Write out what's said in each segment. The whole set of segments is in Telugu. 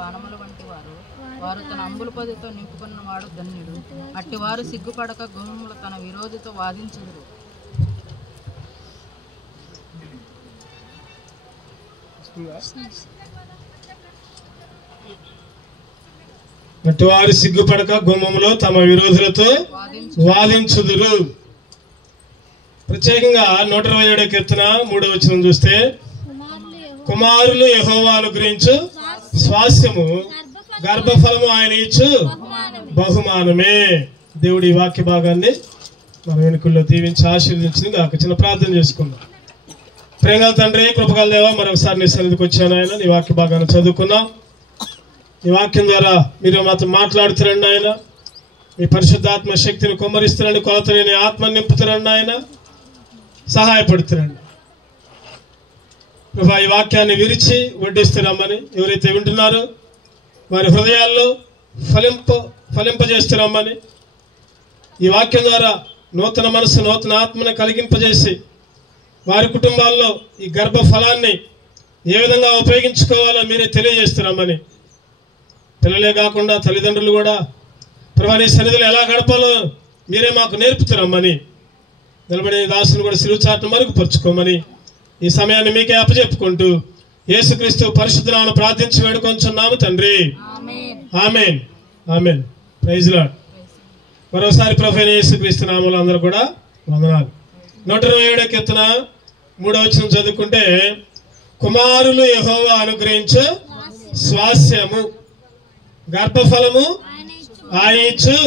బాణముల వంటి వారు తన అంబుల పదితో నింపుకున్నవాడు ధన్యుడు. అట్టివారు సిగ్గుపడక గుమ్మములు తన విరోధితో వాదించుదురు. అట్టివారు సిగ్గుపడక గుమ్మములో తమ విరోధులతో వాదించుదురు. ప్రత్యేకంగా 127వ కీర్తన 3వ వచనం చూస్తే, కుమారులు యెహోవా అనుగ్రహించు స్వాస్థ్యము, గర్భఫలము ఆయన ఇచ్చు బహుమానమే. దేవుడి ఈ వాక్య భాగాన్ని మన వెనుకల్లో దీవించి ఆశీర్వదించింది కాక. చిన్న ప్రార్థన చేసుకుందాం. ప్రేమగల తండ్రి, కృపగల దేవా, మరొకసారి నీ సన్నిధికి వచ్చాను ఆయన. నీ వాక్య భాగాన్ని చదువుకున్నాం. ఈ వాక్యం ద్వారా మీరు మాతో మాట్లాడుతురండి ఆయన. మీ పరిశుద్ధాత్మ శక్తిని కుమ్మరిస్తురండి, కొలతలేని ఆత్మని నింపుతురండి ఆయన. సహాయపడుతురండి ప్రభా. ఈ వాక్యాన్ని విరిచి వడ్డిస్తున్నామని ఎవరైతే వింటున్నారో వారి హృదయాల్లో ఫలింపజేస్తున్నామని, ఈ వాక్యం ద్వారా నూతన మనసు, నూతన ఆత్మను కలిగింపజేసి వారి కుటుంబాల్లో ఈ గర్భ ఫలాన్ని ఏ విధంగా ఉపయోగించుకోవాలో మీరే తెలియజేస్తున్నామని, పిల్లలే కాకుండా తల్లిదండ్రులు కూడా ప్రభా నీ సన్నిధిలో ఎలా గడపాలో మీరే మాకు నేర్పుతున్నామని, నిలబడే దాసును కూడా సిలువ చాటును మరుగుపరుచుకోమని ఈ సమయాన్ని మీకే అప్పచెప్పుకుంటూ యేసుక్రీస్తు పరిశుద్ధ నామమున ప్రార్థించి వేడుకొంచున్నాము తండ్రి. ఆమేన్. ఆమేన్. Praise Lord. మరోసారి ప్రభువైన యేసుక్రీస్తు నామములో అందరూ కూడా వందనాలు. 127వ కీర్తన 3వ వచనం చదువుకుంటే, కుమారులు యెహోవా అనుగ్రహించు స్వాస్థ్యము, గర్భఫలము ఆయన ఇచ్చు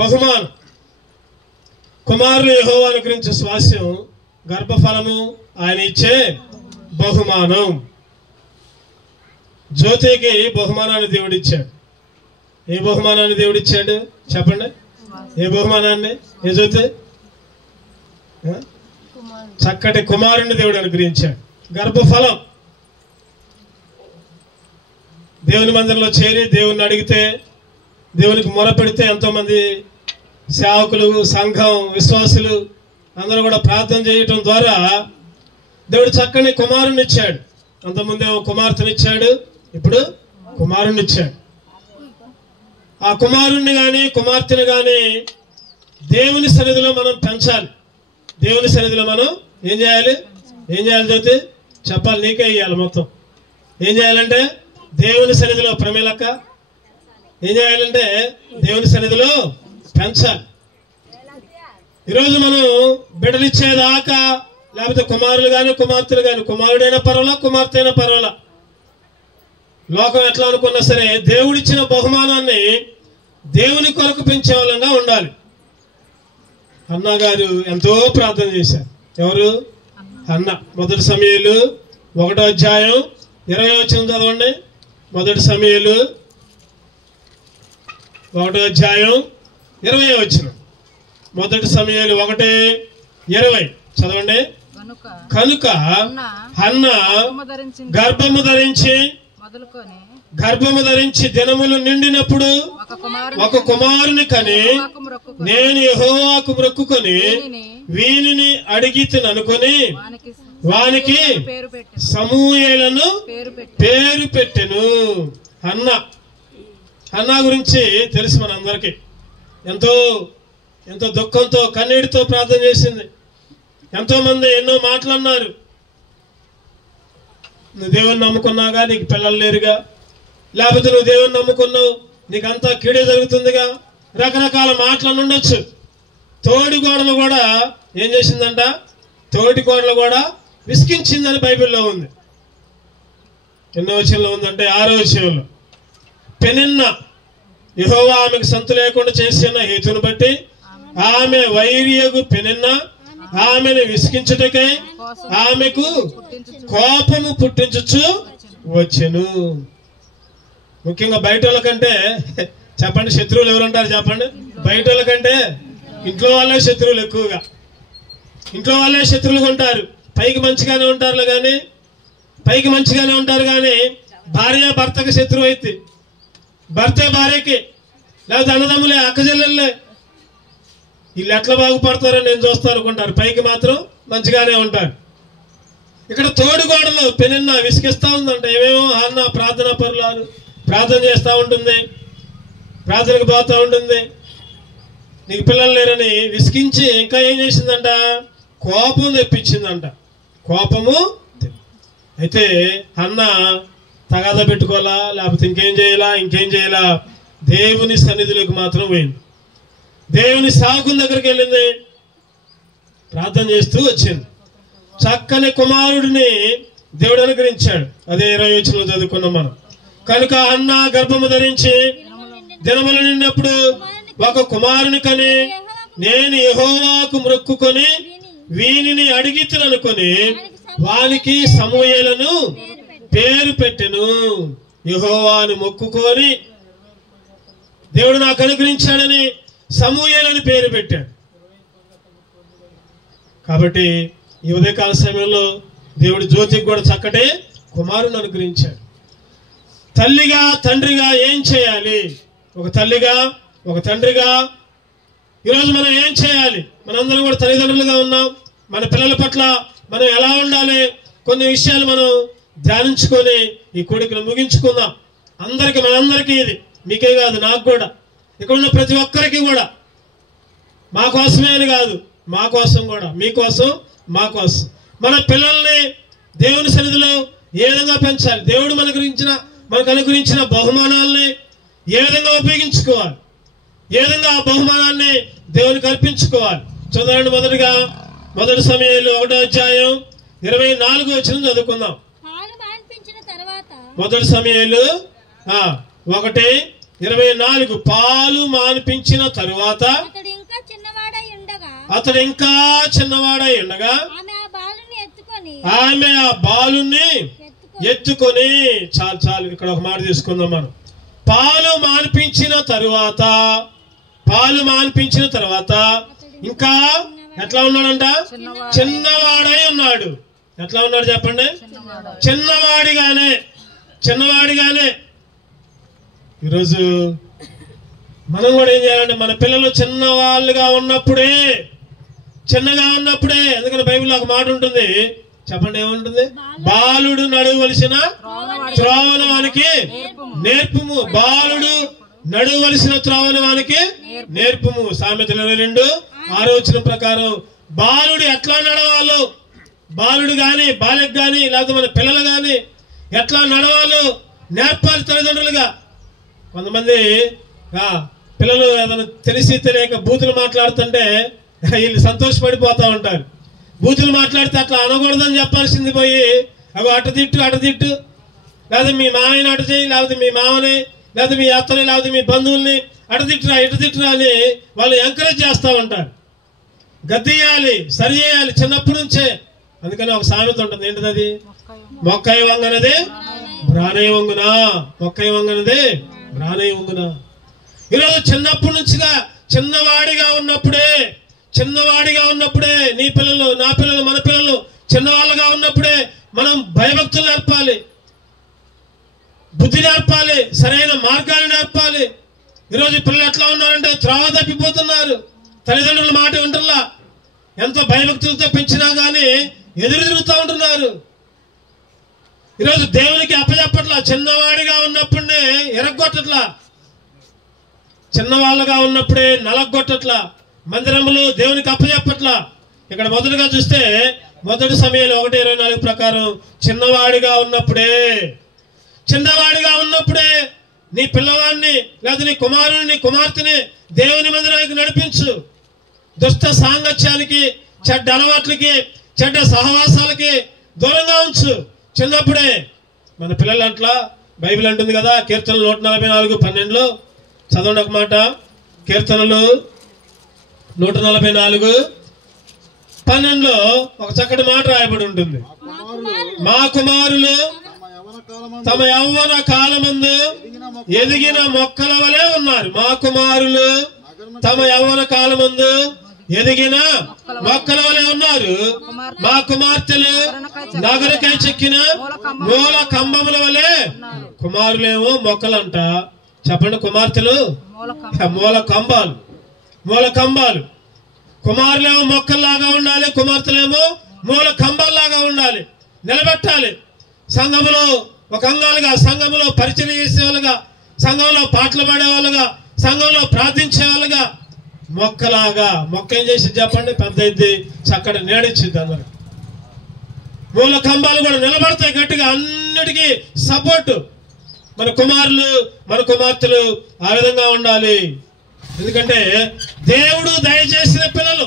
బహుమానం. కుమారులు యెహోవా అనుగ్రహించు స్వాస్థ్యం, గర్భఫలము ఆయన ఇచ్చే బహుమానం. జ్యోతికి బహుమానాన్ని దేవుడిచ్చాడు. ఏ బహుమానాన్ని దేవుడిచ్చాడు చెప్పండి? ఏ బహుమానాన్ని? ఏ జ్యోతి? చక్కటి కుమారుణ్ణి దేవుడు అనుగ్రహించాడు. గర్భఫలం. దేవుని మందిరంలో చేరి దేవుని అడిగితే, దేవునికి మొరపెడితే ఎంతో మంది సేవకులు, సంఘం, విశ్వాసులు అందరూ కూడా ప్రార్థన చేయటం ద్వారా దేవుడు చక్కని కుమారుణ్ణి ఇచ్చాడు. అంతకుముందే కుమార్తెనిచ్చాడు, ఇప్పుడు కుమారుణ్ణి ఇచ్చాడు. ఆ కుమారుణ్ణి కానీ కుమార్తెను కానీ దేవుని సన్నిధిలో మనం పెంచాలి. దేవుని సన్నిధిలో మనం ఏం చేయాలి? ఏం చేయాలి జ్యోతి? చెప్పాలి, నీకే ఇవ్వాలి మొత్తం. ఏం చేయాలంటే దేవుని సన్నిధిలో, ప్రమేలక్క ఏం చేయాలంటే దేవుని సన్నిధిలో పెంచాలి. ఈరోజు మనం బిడ్డలిచ్చేదాకా, లేకపోతే కుమారులు కానీ కుమార్తెలు కానీ, కుమారుడైనా పర్వాలా, కుమార్తె అయినా పర్వాలా, లోకం ఎట్లా అనుకున్నా సరే దేవుడిచ్చిన బహుమానాన్ని దేవుని కొరకు పెంచే వాళ్ళంగా ఉండాలి. అన్న గారు ఎంతో ప్రార్థన చేశారు. ఎవరు? అన్న. 1 సమూయేలు 1వ అధ్యాయం 20వ వచనం చదవండి. 1 సమూయేలు 1వ అధ్యాయం 20వ వచనం. 1 సమూయేలు 1:20 చదవండి. కనుక హన్న గర్భము ధరించి దినములు నిండినప్పుడు ఒక కుమారుని కని, నేను యెహోవాకు మొక్కుకొని వీనిని అడిగితిననుకొని వానికి సమూయేలను పేరు పెట్టెను. హన్నా గురించి తెలుసు మనందరికీ. ఎంతో ఎంతో దుఃఖంతో, కన్నీటితో ప్రార్థన చేసింది. ఎంతో మంది ఎన్నో మాటలు అన్నారు. నువ్వు దేవుని నమ్ముకున్నాగా, నీకు పిల్లలు లేరుగా, లేకపోతే నువ్వు దేవుని నమ్ముకున్నావు, నీకంతా కీడే జరుగుతుందిగా, రకరకాల మాటలు ఉండొచ్చు. తోడి కోడలు కూడా ఏం చేసిందంట? తోటి కోడలు కూడా విసిగించిందని బైబిల్లో ఉంది. ఎన్నో వచనంలో ఉందంటే 6వ వచనంలో, పెనిన్న యెహోవా ఆమెకు సంతు లేకుండా చేసిన హేతును బట్టి ఆమె వైరియగు పెనిన్న ఆమెను విసిగించుటకై ఆమెకు కోపము పుట్టించుచు వచ్చెను. ముఖ్యంగా బయట వాళ్ళకంటే చెప్పండి, శత్రువులు ఎవరుంటారు చెప్పండి? బయట వాళ్ళకంటే ఇంట్లో వాళ్ళే శత్రువులు ఎక్కువగా. ఇంట్లో వాళ్ళే శత్రువులుగా ఉంటారు. పైకి మంచిగానే ఉంటారు కానీ భార్య భర్తకి శత్రువు అయితే, భర్తే భార్యకి, లేకపోతే అన్నదమ్ములే, అక్కచెల్లెళ్ళే, వీళ్ళు ఎట్లా బాగుపడతారో నేను చూస్తా అనుకుంటారు. పైకి మాత్రం మంచిగానే ఉంటారు. ఇక్కడ తోడుగోడలో పెనిన్న విసిగిస్తా ఉందంట. ఏమేమో అన్న ప్రార్థనా పరులారు, ప్రార్థన చేస్తూ ఉంటుంది, ప్రార్థనకు పోతూ ఉంటుంది. నీకు పిల్లలు లేరని విసిగించి ఇంకా ఏం చేసిందంట? కోపం తెప్పించిందంట. కోపము. అయితే అన్న తగాదా పెట్టుకోవాలా, లేకపోతే ఇంకేం చేయాలా? దేవుని సన్నిధిలోకి మాత్రం పోయింది. దేవుని సాకుని దగ్గరికి వెళ్ళింది, ప్రార్థన చేస్తూ వచ్చింది. చక్కని కుమారుడిని దేవుడు అనుగ్రహించాడు. అదే 20 వచనంలో చదువుకున్నాం మనం. కనుక అన్న గర్భము ధరించి దినములు నిన్నప్పుడు ఒక కుమారుని కని, నేను యెహోవాకు మొక్కుకొని వీనిని అడిగితుననుకొని వానికి సమూయేలును పేరు పెట్టెను. యెహోవాను మొక్కుకొని దేవుడు నాకు అనుగ్రహించాడని సమూయేలని పేరు పెట్టాడు. కాబట్టి ఈ ఉదయకాల సమయంలో దేవుడి జ్యోతికి కూడా చక్కటి కుమారుని అనుగ్రహించాడు. తల్లిగా తండ్రిగా ఏం చేయాలి? ఒక తల్లిగా ఒక తండ్రిగా ఈరోజు మనం ఏం చేయాలి? మనందరం కూడా తల్లిదండ్రులుగా ఉన్నాం. మన పిల్లల పట్ల మనం ఎలా ఉండాలి? కొన్ని విషయాలు మనం ధ్యానించుకొని ఈ కోడికను ముగించుకుందాం. మనందరికీ ఇది, మీకే కాదు, నాకు కూడా, ఇక్కడ ఉన్న ప్రతి ఒక్కరికి కూడా, మా కోసమే అని కాదు, మా కోసం కూడా, మీకోసం, మా కోసం. మన పిల్లల్ని దేవుని సన్నిధిలో ఏ విధంగా పెంచాలి? దేవుడు మనకు అనుగ్రహించిన బహుమానాలని ఏ విధంగా ఉపయోగించుకోవాలి? ఏ విధంగా ఆ బహుమానాన్ని దేవునికి అర్పించుకోవాలి? చూడండి, మొదటి సమూయేలు 1వ అధ్యాయం 24వ వచనం చదువుకుందాం. మొదటి సమూయేలు 1:24. పాలు మాన్పించిన తరువాత అతడు ఇంకా చిన్నవాడై ఉండగా ఆమె ఆ బాలుని ఎత్తుకొని, చాలు ఇక్కడ ఒక మాట తీసుకుందాం మనం. పాలు మాన్పించిన తరువాత ఇంకా ఎట్లా ఉన్నాడంట? చిన్నవాడై ఉన్నాడు. ఎట్లా ఉన్నాడు చెప్పండి? చిన్నవాడిగానే. ఈరోజు మనం కూడా ఏం చేయాలంటే, మన పిల్లలు చిన్నగా ఉన్నప్పుడే, ఎందుకని బైబిల్లో ఒక మాట ఉంటుంది, చెప్పండి, ఏముంటుంది? బాలుడు నడవలసిన త్రోవను వానికి నేర్పుము. బాలుడు నడవలసిన త్రోవను వానికి నేర్పుము. సామెతలు 22:6 వచనం ప్రకారం బాలుడు ఎట్లా నడవాలో, బాలుడు గాని, బాలిక గాని, లేకపోతే మన పిల్లలు గాని ఎట్లా నడవాలో నేర్పాలి తల్లిదండ్రులుగా. కొంతమంది పిల్లలు ఏదైనా తెలియక బూతులు మాట్లాడుతుంటే వీళ్ళు సంతోషపడిపోతా ఉంటారు. బూతులు మాట్లాడితే అట్లా అనకూడదని చెప్పాల్సింది పోయి, అవి అటు తిట్టు, లేదా మీ మామని అటు చేయి, లేకపోతే మీ మామని, లేదా మీ అత్తని, లేకపోతే మీ బంధువుల్ని అటు తిట్టురా అని వాళ్ళు ఎంకరేజ్ చేస్తూ ఉంటారు. గద్దియాలి, సరి చేయాలి చిన్నప్పటి నుంచే. అందుకని ఒక సామెత ఉంటుంది, ఏంటిది? మొక్కై వంగనదే బ్రానై వంగునా, మొక్కై వంగనదే బ్రానై వంగునా. ఈరోజు చిన్నప్పటి నుంచిగా చిన్నవాడిగా ఉన్నప్పుడే నీ పిల్లలు, నా పిల్లలు, మన పిల్లలు చిన్నవాళ్ళుగా ఉన్నప్పుడే మనం భయభక్తులు నేర్పాలి, బుద్ధి నేర్పాలి, సరైన మార్గాన్ని నేర్పాలి. ఈరోజు పిల్లలు ఎట్లా ఉన్నారంటే త్రోవ తప్పిపోతున్నారు, తల్లిదండ్రుల మాట వింటున్నా, ఎంతో భయభక్తులతో పెంచినా గానీ ఎదురు తిరుగుతూ ఉంటున్నారు. ఈరోజు దేవునికి అప్పచెప్పట్లా, చిన్నవాడిగా ఉన్నప్పుడే ఎరగొట్టట్లా, చిన్నవాళ్ళుగా ఉన్నప్పుడే నలగొట్టట్లా, మందిరములు దేవునికి అప్పచెప్పట్లా. ఇక్కడ మొదటగా చూస్తే మొదటి సమూయేలు 1:24 ప్రకారం చిన్నవాడిగా ఉన్నప్పుడే నీ పిల్లవాడిని, లేదా నీ కుమారుని, కుమార్తెని దేవుని మందిరానికి నడిపించు. దుష్ట సాంగత్యానికి, చెడ్డ అలవాట్లకి, చెడ్డ సహవాసాలకి దూరంగా ఉంచు చిన్నప్పుడే. మన పిల్లలు అట్లా బైబిల్ అంటుంది కదా, కీర్తనలు 144:12 చదవండి ఒక మాట. కీర్తనలు 144:12 ఒక చక్కటి మాట రాయబడి ఉంటుంది. మా కుమారులు తమ యవ్వన కాలమందు ఎదిగిన మొక్కల వలె ఉన్నారు. మా కుమారులు తమ యవ్వన కాలమందు ఎదిగిన మొక్కల వలె ఉన్నారు. మా కుమార్తెలు నగరకై చెక్కిన మూల కంబముల వలె. కుమారులేమో మొక్కలంట, చెప్పండి, కుమార్తెలు మూల కంబాలు. కుమారులేమో మొక్కల్లాగా ఉండాలి, కుమార్తెలేమో మూల కంబాల్లాగా ఉండాలి, నిలబెట్టాలి. సంఘములో ఒక అంగాలుగా, సంఘంలో పరిచయం చేసేవాళ్ళుగా, సంఘంలో పాటలు పాడేవాళ్ళుగా, సంఘంలో ప్రార్థించేవాళ్ళుగా, మొక్కలాగా. మొక్క ఏం చేసి చెప్పండి? పెద్ద ఎద్ది చక్కటి నీడిచ్చింది అందరు. మూల కంబాలు కూడా నిలబడతాయి గట్టిగా, అన్నిటికీ సపోర్టు. మన కుమారులు, మన కుమార్తెలు ఆ విధంగా ఉండాలి. ఎందుకంటే దేవుడు దయచేసిన పిల్లలు.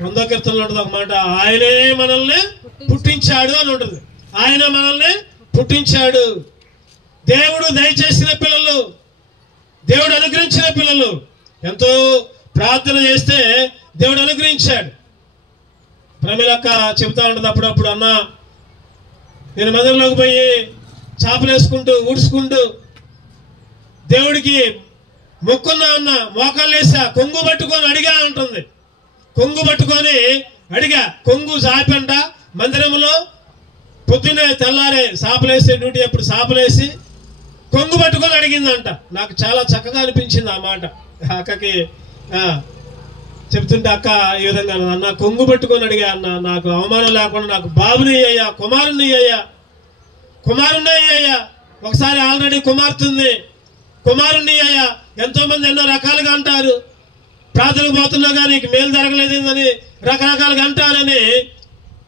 100వ కీర్తనలో ఉంటుంది ఒక మాట, ఆయనే మనల్ని పుట్టించాడు అని ఉంటుంది. ఆయన మనల్ని పుట్టించాడు. దేవుడు దయచేసిన పిల్లలు, దేవుడు అనుగ్రహించిన పిల్లలు. ఎంతో ప్రార్థన చేస్తే దేవుడు అనుగ్రహించాడు. ప్రమిలక్క చెబుతా ఉంటుంది అప్పుడప్పుడు, అన్న నేను మందిరంలోకి పోయి చాపలు వేసుకుంటూ ఊడ్చుకుంటూ దేవుడికి మొక్కున్నా అన్న, మోకాళ్ళు వేసా, కొంగు పట్టుకొని అడిగా అంటుంది. కొంగు పట్టుకొని అడిగా, కొంగు చాపంట మందిరంలో పొద్దున్నే తెల్లారే సాపలేసే డ్యూటీ అప్పుడు సాపలేసి కొంగు పట్టుకొని అడిగిందంట. నాకు చాలా చక్కగా అనిపించింది ఆ మాట. అక్కకి చెప్తుంటే, అక్క ఈ విధంగా అన్న కొంగు పట్టుకొని అడిగా అన్న, నాకు అవమానం లేకుండా నాకు బాబుని అయ్యా, కుమారుణ్ణి అయ్యా, కుమారుణ్ణి అయ్యా. ఒకసారి ఆల్రెడీ కుమార్తెంది, కుమారుణ్ణి అయ్యా. ఎంతో మంది ఎన్నో రకాలుగా అంటారు, ప్రార్థనకు పోతున్నాగా నీకు మేలు జరగలేదని రకరకాలుగా అంటారని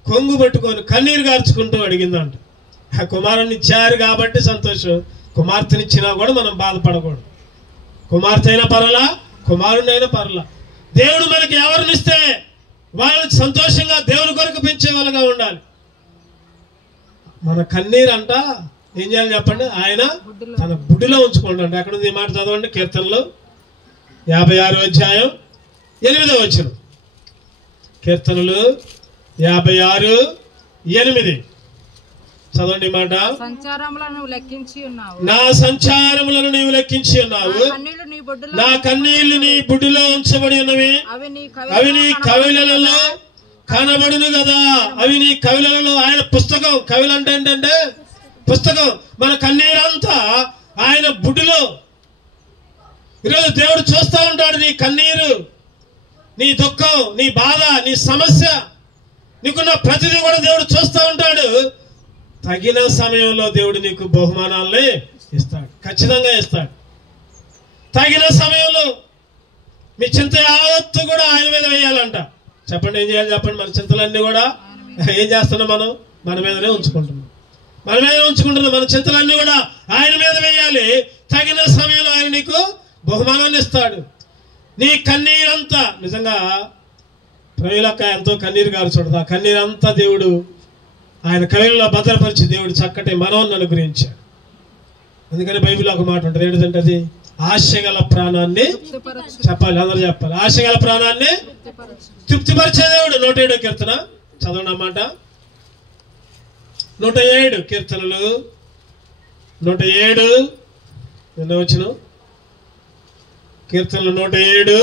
కొంగు పట్టుకొని కన్నీరు గార్చుకుంటూ అడిగిందంట. ఆ కుమారుణ్ణి ఇచ్చారు కాబట్టి సంతోషం, కుమార్తెనిచ్చినా కూడా మనం బాధపడకూడదు. కుమార్తె అయినా పర్వాలా, కుమారుణ్ణైనా పర్వాలా. దేవుడు మనకి ఎవరినిస్తే వాళ్ళని సంతోషంగా దేవుని కొరకు పెంచే వాళ్ళగా ఉండాలి. మన కన్నీరు అంట ఏం చేయాలి చెప్పండి? ఆయన తన బుడ్డిలో ఉంచుకోండి అంట. ఎక్కడ ఉంది ఈ మాట? చదవండి, కీర్తనలో 56వ అధ్యాయం 8వ వచనం. కీర్తనలు 56:8 చదవండి మాట. సంచారములను లెక్కించి ఉన్నావు, నా సంచారములను నీవు లెక్కించి ఉన్నావు, నా కన్నీళ్లు నీ బుడ్డిలో ఉంచబడి ఉన్నవి, అవి నీ కవిలలో కనబడును కదా. అవి నీ కవిలలో. ఆయన పుస్తకం, కవిలు అంటే ఏంటంటే పుస్తకం. మన కన్నీరంతా ఆయన బుడ్డిలో. ఈరోజు దేవుడు చూస్తూ ఉంటాడు నీ కన్నీరు, నీ దుఃఖం, నీ బాధ, నీ సమస్య, నీకున్న ప్రతిదీ కూడా దేవుడు చూస్తూ ఉంటాడు. తగిన సమయంలో దేవుడు నీకు బహుమానాలనే ఇస్తాడు, ఖచ్చితంగా ఇస్తాడు. తగిన సమయంలో మీ చింత యావత్తు కూడా ఆయన మీద వేయాలంట. చెప్పండి, ఏం చేయాలి చెప్పండి? మన చింతలన్నీ కూడా ఏం చేస్తున్నాం మనం? మన మీదనే ఉంచుకుంటున్నాం, మన మీదనే ఉంచుకుంటున్నాం. మన చింతలన్నీ కూడా ఆయన మీద వేయాలి. తగిన సమయంలో ఆయన నీకు బహుమానాన్ని ఇస్తాడు. నీ కన్నీరంతా నిజంగా ప్రజలక్క ఎంతో కన్నీరు గారుచుంటుంది. ఆ కన్నీరంతా దేవుడు ఆయన కవిలో భద్రపరిచి దేవుడు చక్కటి మనోన్ని అనుగ్రహించాడు. అందుకని బైబిల్ ఒక మాట ఉంటుంది, ఏంటంటే అది ఆశగల ప్రాణాన్ని చెప్పాలి, అందరూ చెప్పాలి. ఆశగల ప్రాణాన్ని తృప్తిపరిచే దేవుడు. 107వ కీర్తన చదవండి అన్నమాట. 107 కీర్తనలు 107 నిన్న వచ్చిన కీర్తనలు 107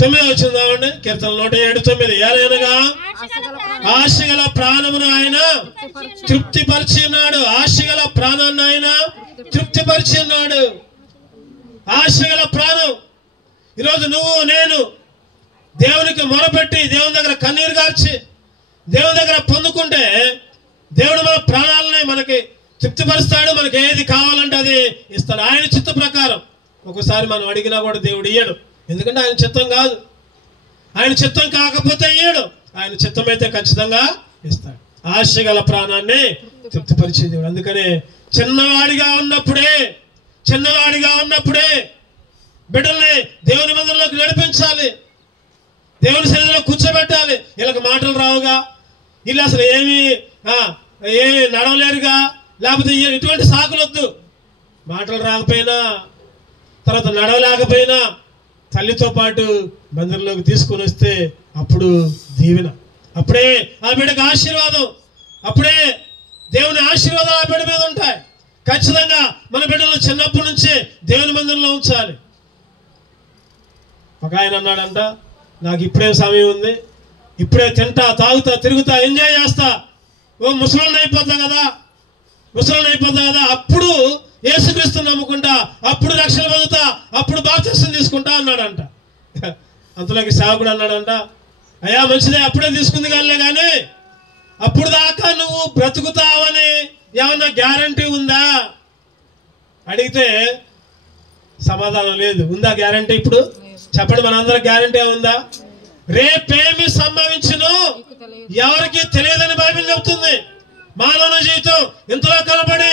9 వచ్చింది కావండి. కీర్తనలు 107:9. ఏలైనగా ఆశగల ప్రాణమును ఆయన తృప్తిపరిచి ఉన్నాడు. ఆశగల ప్రాణాన్ని ఆయన తృప్తిపరిచి ఉన్నాడు. ఆశగల ప్రాణం. ఈరోజు నువ్వు నేను దేవునికి మొరపెట్టి దేవుని దగ్గర కన్నీరు గార్చి దేవుని దగ్గర పొందుకుంటే దేవుడు మన ప్రాణాలని మనకి తృప్తిపరుస్తాడు. మనకి ఏది కావాలంటే అది ఇస్తాడు ఆయన చిత్త ప్రకారం. ఒకసారి మనం అడిగినా కూడా దేవుడు ఇయ్యడు, ఎందుకంటే ఆయన చిత్తం కాదు. ఆయన చిత్తం కాకపోతే ఇయ్యడు, ఆయన చిత్తం అయితే ఖచ్చితంగా ఇస్తాడు. ఆశగల ప్రాణాన్ని తృప్తిపరిచే దేవుడు. అందుకనే చిన్నవాడిగా ఉన్నప్పుడే బిడ్డల్ని దేవుని మందిరంలోకి నడిపించాలి, దేవుని సన్నిధిలో కూర్చోబెట్టాలి. వీళ్ళకి మాటలు రావుగా, వీళ్ళు అసలు ఏమి నడవలేరుగా, లేకపోతే ఇటువంటి సాకులొద్దు. మాటలు రాకపోయినా, తర్వాత నడవలేకపోయినా తల్లితో పాటు మందిరంలోకి తీసుకొని వస్తే అప్పుడు దీవెన, అప్పుడే ఆ బిడ్డకు ఆశీర్వాదం, అప్పుడే దేవుని ఆశీర్వాదాలు ఆ బిడ్డ మీద ఉంటాయి. ఖచ్చితంగా మన బిడ్డలు చిన్నప్పటి నుంచే దేవుని మందిరంలో ఉంచాలి. ఒక ఆయన అన్నాడంట, నాకు ఇప్పుడేం సమయం ఉంది, ఇప్పుడే తింటా తాగుతా తిరుగుతా ఎంజాయ్ చేస్తా, ముసలోళ్ళు అయిపోతా కదా, అప్పుడు యేసుక్రీస్తుని నమ్ముకుంటా, అప్పుడు రక్షణ పొందుతా, అప్పుడు బాప్తిసం తీసుకుంటా అన్నాడంట. అంతలోకి సేవకుడు అన్నాడంట, అయ్యా మంచిదే, అప్పుడే తీసుకుంది కానీ అప్పుడు దాకా నువ్వు బ్రతుకుతావని ఏమన్నా గ్యారంటీ ఉందా అడిగితే సమాధానం లేదు. ఉందా గ్యారంటీ? ఇప్పుడు చెప్పండి, మనందరం గ్యారంటీ ఉందా? రేపేమి సంభవించును ఎవరికి తెలియదని బైబిల్ చెబుతుంది. మానవ జీవితం ఇంతలో కనబడి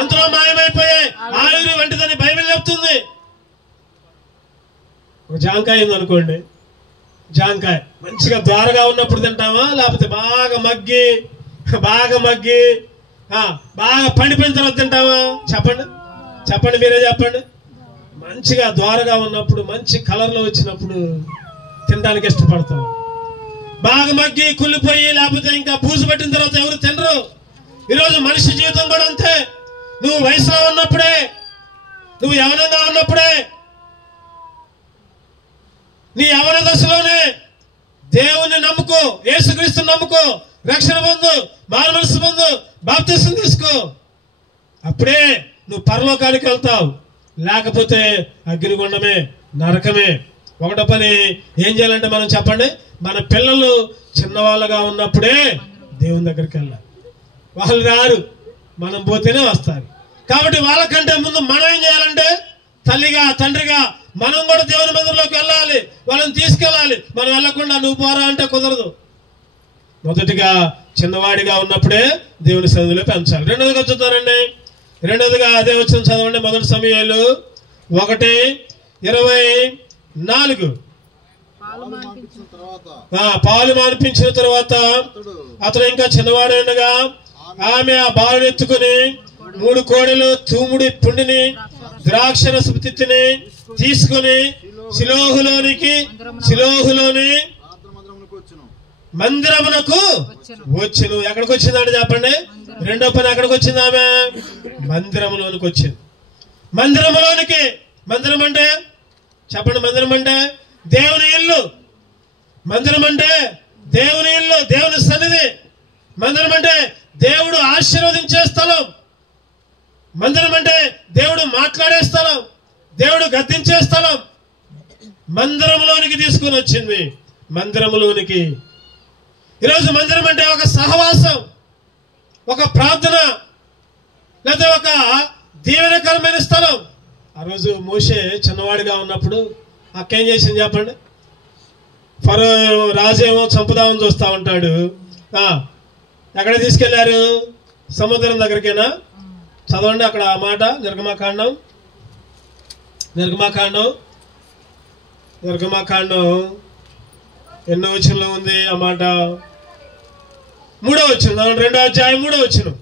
అంతలో మాయమైపోయే ఆయురి వంటిదని బైబిల్ చెబుతుంది. జాంకాయ ఉందనుకోండి, జాంకాయ మంచిగా ద్వారగా ఉన్నప్పుడు తింటామా, లేకపోతే బాగా మగ్గి బాగా పండిపోయిన తర్వాత తింటామా? చెప్పండి మీరే చెప్పండి. మంచిగా ద్వారగా ఉన్నప్పుడు, మంచి కలర్లో వచ్చినప్పుడు తినడానికి ఇష్టపడతాం. బాగా మగ్గి కుళ్ళిపోయి లేకపోతే ఇంకా పూజ పెట్టిన తర్వాత ఎవరు తినరు. ఈరోజు మనిషి జీవితం కూడా అంతే. నువ్వు వయసులో ఉన్నప్పుడే, నువ్వు యవనంగా ఉన్నప్పుడే, నీ యవన దశలోనే దేవుని నమ్ముకో, యేసుక్రీస్తుని నమ్ముకో, రక్షణ పొందు, మారుమనసు పొందు, బాప్తిసం తీసుకో. అప్పుడే నువ్వు పరలోకానికి వెళ్తావు. లేకపోతే అగ్నిగుండమే, నరకమే. ఒకటో పని ఏం చేయాలంటే మనం చెప్పండి, మన పిల్లలు చిన్నవాళ్ళగా ఉన్నప్పుడే దేవుని దగ్గరికి వెళ్ళాలి. వాళ్ళు రారు, మనం పోతేనే వస్తారు. కాబట్టి వాళ్ళకంటే ముందు మనం ఏం చేయాలంటే తల్లిగా తండ్రిగా మనం కూడా దేవుని మందిరంలోకి వెళ్ళాలి, వాళ్ళని తీసుకెళ్ళాలి. మనం వెళ్ళకుండా నువ్వు పోరా అంటే కుదరదు. మొదటిగా చిన్నవాడిగా ఉన్నప్పుడే దేవుని సన్నిధిలో పెంచాలి. రెండోదిగా చూద్దారండి, రెండోదిగా అదే వచ్చిన చదవండి. మొదటి సమయాలు 1:24. పాలు మానిపించిన తర్వాత అతను ఇంకా చిన్నవాడు ఉండగా ఆమె ఆ బాలుని ఎత్తుకుని 3 కోడెలు తూముడి పుండిని ద్రాక్షరసపు తిత్తిని తీసుకుని సిలోహులోని మందిరమునకు వచ్చును. ఎక్కడికి వచ్చిందంటే చెప్పండి, రెండో పని ఎక్కడికి వచ్చింది? ఆమె మందిరములోనికి వచ్చింది. మందిరములోనికి, మందిరం అంటే చెప్పండి, మందిరం అంటే దేవుని ఇల్లు. మందిరం అంటే దేవుని ఇల్లు, దేవుని సన్నిధి. మందిరం అంటే దేవుడు ఆశీర్వదించే స్థలం. మందిరం అంటే దేవుడు మాట్లాడే స్థలం, దేవుడు గద్దించే స్థలం. మందిరంలోనికి తీసుకుని వచ్చింది. మందిరంలోనికి. ఈరోజు మందిరం అంటే ఒక సహవాసం, ఒక ప్రార్థన, లేదా ఒక దీవెనకరమైన స్థలం. ఆ రోజు మోషే చిన్నవాడిగా ఉన్నప్పుడు అక్క ఏం చేసింది చెప్పండి? ఫరో రాజేమో చంపుదామని చూస్తా ఉంటాడు. ఎక్కడ తీసుకెళ్లారు? సముద్రం దగ్గరికేనా? చదవండి అక్కడ ఆ మాట. నిర్గమాకాండం 8వ వచనంలో ఉంది ఆ మాట. 3వ వచనం, 2వ అధ్యాయం 3వ వచనం.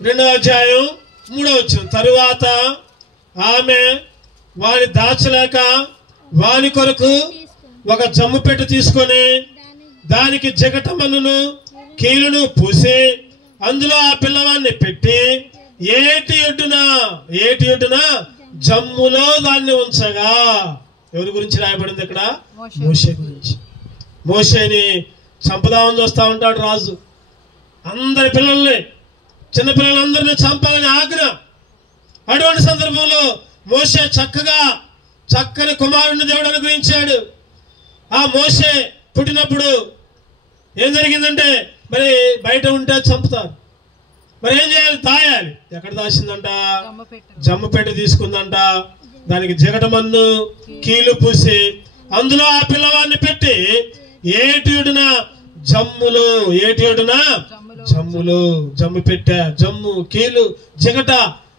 2వ అధ్యాయం 3వ వచనం. తరువాత ఆమె వాని దాచలేక వాని కొరకు ఒక జమ్ము పెట్టె తీసుకొని దానికి జగటమన్నును కీలును పూసి అందులో ఆ పిల్లవాడిని పెట్టి ఏటి ఒడ్డున జమ్ములో దాన్ని ఉంచగా. ఎవరి గురించి రాయబడింది ఇక్కడ? మోషే గురించి. మోషేని చంపుదామని చూస్తా ఉంటాడు రాజు. అందరి పిల్లల్ని, చిన్నపిల్లలందరినీ చంపాలని ఆజ్ఞ. అటువంటి సందర్భంలో మోషే చక్కని కుమారుడిని దేవుడు అనుగ్రహించాడు. ఆ మోషే పుట్టినప్పుడు ఏం జరిగిందంటే, మరి బయట ఉంటే చంపుతారు, మరి ఏం చేయాలి? దాయాలి. ఎక్కడ దాచిందంట? జమ్ము పెట్టె తీసుకుందంట. దానికి జగటమన్ను కీలు పూసి అందులో ఆ పిల్లవాడిని పెట్టి ఏటియుడున జమ్ములు, జమ్ము పెట్టె, జమ్ము కీలు జగట.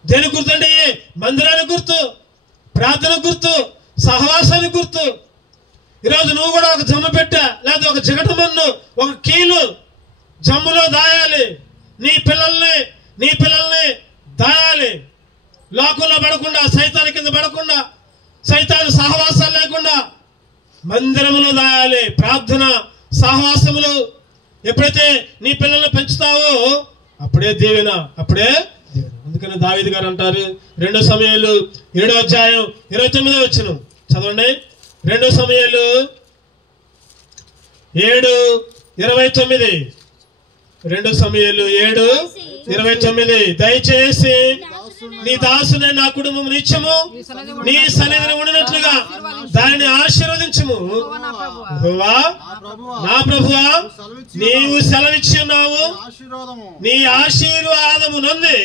దేని గుర్తండి? మందిరానికి గుర్తు, ప్రార్థన గుర్తు, సహవాసానికి గుర్తు. ఈరోజు నువ్వు కూడా ఒక జమ్ము పెట్టె లేదా ఒక జగటమన్ను, ఒక కీలు జమ్ములో దాయాలి. నీ పిల్లల్ని దాయాలి. లోకంలో పడకుండా, సైతాన్ కింద పడకుండా, సైతాన్ సహవాసాలు లేకుండా మందిరములో దాయాలి. ప్రార్థన, సహవాసములు ఎప్పుడైతే నీ పిల్లల్ని పెంచుతావో అప్పుడే దీవెన. అందుకని దావీదు గారు అంటారు, 2 సమయాలు 7వ అధ్యాయం 29వ వచనం చదవండి. 2 సమయాలు 7:29. 2 సమయాలు 7:29. దయచేసి నీ దాసునే నా కుటుంబం నిత్యము నీ సన్నిధిని ఉండినట్లుగా దానిని ఆశీర్వదించుము. యెహోవా నా ప్రభువా, నీవు సెలవిచ్చి ఉన్నావు, నీ ఆశీర్వాదము నొంది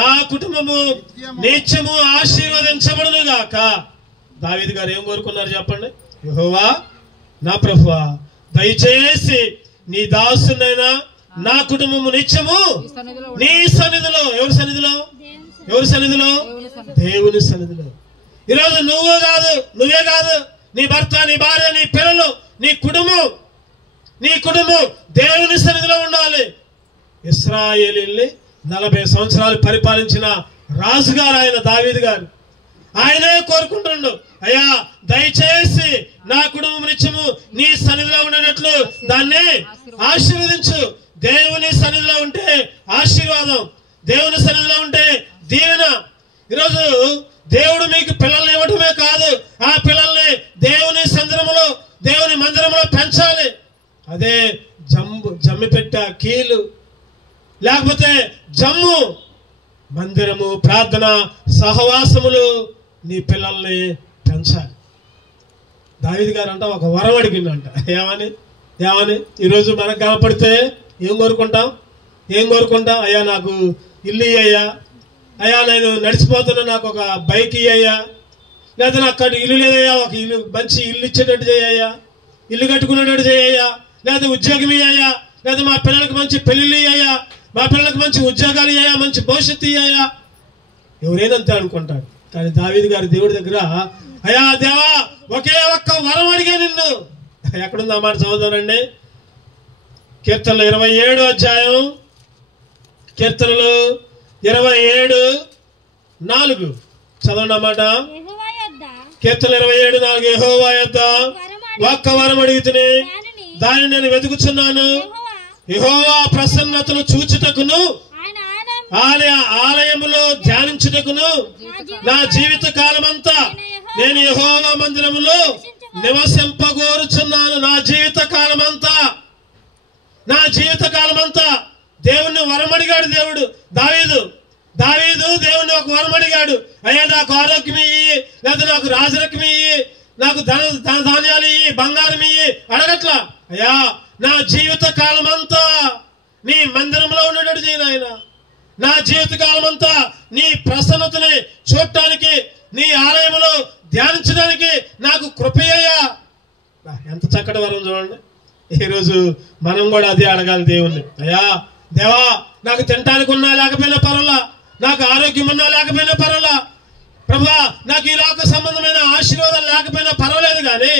నా కుటుంబము నిత్యము ఆశీర్వదించబడును గాక. దావీదు గారు ఏం కోరుకున్నారు చెప్పండి? యెహోవా నా ప్రభువా, దయచేసి నీ దాసునైనా నా కుటుంబము నిత్యము నీ సన్నిధిలో. ఎవరి సన్నిధిలో? ఎవరి సన్నిధిలో? దేవుని సన్నిధిలో. ఈరోజు నువ్వే కాదు, నీ భర్త, నీ భార్య, నీ పిల్లలు, నీ కుటుంబం దేవుని సన్నిధిలో ఉండాలి. ఇశ్రాయేలీయుల్ని 40 సంవత్సరాలు పరిపాలించిన రాజుగారు ఆయన దావీదు గారు. ఆయనే కోరుకుంటుండు, అయ్యా దయచేసి నా కుటుంబం నిత్యము నీ సన్నిధిలో ఉండేటట్లు దాన్ని ఆశీర్వదించు. దేవుని సన్నిధిలో ఉంటే ఆశీర్వాదం, దేవుని సన్నిధిలో ఉంటే దీవెన. ఈరోజు దేవుడు మీకు పిల్లల్ని ఇవ్వటమే కాదు, ఆ పిల్లల్ని దేవుని సందర్భంలో, దేవుని మందిరంలో పెంచాలి. అదే జమ్మి పెట్ట కీలు, లేకపోతే జమ్ము మందిరము, ప్రార్థన, సహవాసములు నీ పిల్లల్ని పెంచాలి. దావీదు గారు అంట ఒక వరం అడిగిందంట. ఏమని ఈరోజు మనకు కనపడితే ఏం కోరుకుంటాం? అయ్యా నాకు ఇల్లు ఇయ్యయ్యా, అయ్యా నేను నడిచిపోతున్నా నాకు ఒక బైక్ ఇయ్యయ్యా, లేదా నాకు అక్కడ ఇల్లు లేదయ్యా ఒక ఇల్లు, మంచి ఇల్లు ఇచ్చేటట్టు చేయయ్యా, ఇల్లు కట్టుకునేటట్టు చేయయ్యా, లేదా ఉద్యోగం ఇయ్యయ్యా, లేదా మా పిల్లలకు మంచి పెళ్లిళ్ళు ఇయ్యయ్యా, మా పిల్లలకు మంచి ఉద్యోగాలు ఇయ్యా, మంచి భవిష్యత్తు ఇయ్యయ్యా. ఎవరైనంతే అనుకుంటాడు. కానీ దావీదు గారి దేవుడి దగ్గర, అయ్యా దేవా ఒకే ఒక్క వరం అడిగా నిన్ను. ఎక్కడుంది ఆ మాట చదువుతానండి? కీర్తనలు 27వ అధ్యాయం, కీర్తనలు 27:4 చదవండి అన్నమాట. కీర్తనలు 27:4, యెహోవా యొద్ద ఒక్క వరం అడిగితిని, దానిని నేను వెతుకుచున్నాను. యెహోవా ప్రసన్నతను చూచుటకును ఆయన ఆలయములో ధ్యానించుటకును నా జీవిత కాలమంతా నేను యెహోవా మందిరములో నివసింపగోరుచున్నాను. నా జీవిత కాలమంతా దేవుణ్ణి వరమడిగాడు దేవుడు. దావీదు దేవుణ్ణి ఒక వరమడిగాడు. అయ్యా నాకు ఆరోగ్యం ఇయ్యి, లేదా నాకు రాజరక్యం ఇయ్యి, నాకు ధన ధాన్యాలు ఇయ్యి, బంగారం ఇయ్యి అడగట్లా. అయ్యా నా జీవిత కాలమంతా నీ మందిరంలో ఉండేటట్టు చేయను ఆయన. నా జీవిత కాలమంతా నీ ప్రసన్నతని చూడటానికి, నీ ఆలయంలో ధ్యానించడానికి నాకు కృపయ్యా. ఎంత చక్కటి వరం చూడండి. ఈరోజు మనం కూడా అదే అడగాలి దేవుణ్ణి. అయ్యా దేవా నాకు తినటానికి ఉన్నా లేకపోయినా పర్వాలా, నాకు ఆరోగ్యం ఉన్నా లేకపోయినా పర్వాలా, ప్రభా నాకు ఈ లోక సంబంధమైన ఆశీర్వాదాలు లేకపోయినా పర్వాలేదు, కానీ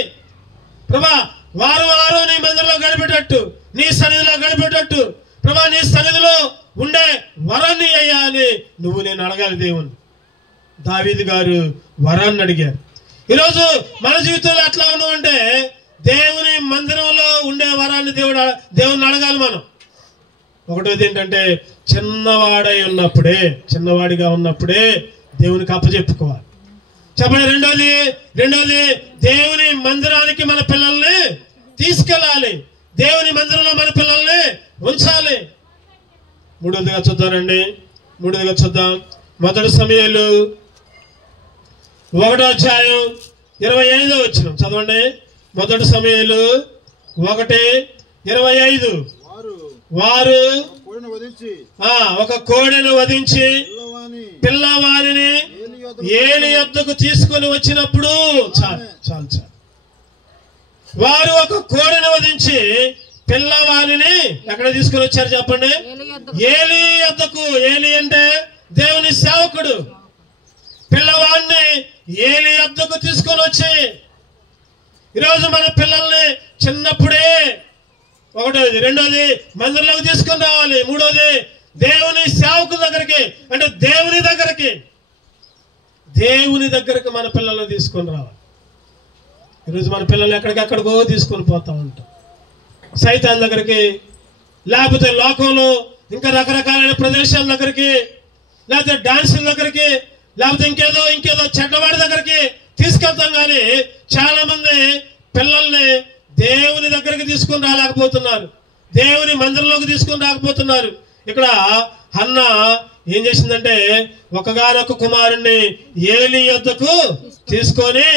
ప్రభా వారం నీ మందిరంలో గడిపేటట్టు, నీ సన్నిధిలో గడిపేటట్టు, ప్రభా నీ సన్నిధిలో ఉండే వరాన్ని అయ్యా అని నేను అడగాలి దేవుణ్ణి. దావీదు గారు వరాన్ని అడిగారు. ఈరోజు మన జీవితంలో ఎట్లా ఉన్నామంటే దేవుని మందిరంలో ఉండే వరాన్ని దేవుని అడగాలి మనం. ఒకటోది ఏంటంటే చిన్నవాడిగా ఉన్నప్పుడే దేవునికి అప్పచెప్పుకోవాలి. చెప్పండి. రెండోది దేవుని మందిరానికి మన పిల్లల్ని తీసుకెళ్ళాలి, దేవుని మందిరంలో మన పిల్లల్ని ఉంచాలి. మూడోదిగా చూద్దాం. మొదటి సమూయేలు 1వ అధ్యాయం 25వ వచనం చదవండి. మొదటి సమూయేలు 1:25. వారు ఒక కోడెను వధించి పిల్లవారిని ఏలి యొద్దకు తీసుకొని వచ్చినప్పుడు, చాలు వారు ఒక కోడెను వధించి పిల్లవారిని ఎక్కడ తీసుకొని వచ్చారు చెప్పండి? ఏలి యొద్దకు. ఏలి అంటే దేవుని సేవకుడు. పిల్లవాడిని ఏలి యొద్దకు తీసుకొని వచ్చి, ఈరోజు మన పిల్లల్ని చిన్నప్పుడే ఒకటోది, రెండోది మందిరంలోకి తీసుకొని రావాలి, మూడోది దేవుని సేవకుల దగ్గరికి, అంటే దేవుని దగ్గరికి మన పిల్లల్ని తీసుకొని రావాలి. ఈరోజు మన పిల్లల్ని ఎక్కడికెక్కడికో తీసుకొని పోతా ఉంటాం, సైతాన్ దగ్గరికి, లేకపోతే లోకంలో ఇంకా రకరకాలైన ప్రదేశాల దగ్గరికి, లేకపోతే డాన్సుల దగ్గరికి, లేకపోతే ఇంకేదో చెడ్డవాడి దగ్గరికి తీసుకెళ్తాం. కానీ చాలా మంది పిల్లల్ని దేవుని దగ్గరికి తీసుకొని రాలేకపోతున్నారు, దేవుని మందిరంలోకి తీసుకొని రాకపోతున్నారు. ఇక్కడ హన్నా ఏం చేసిందంటే ఒకగానొక కుమారుణ్ణి ఏలి యొద్దకు తీసుకొని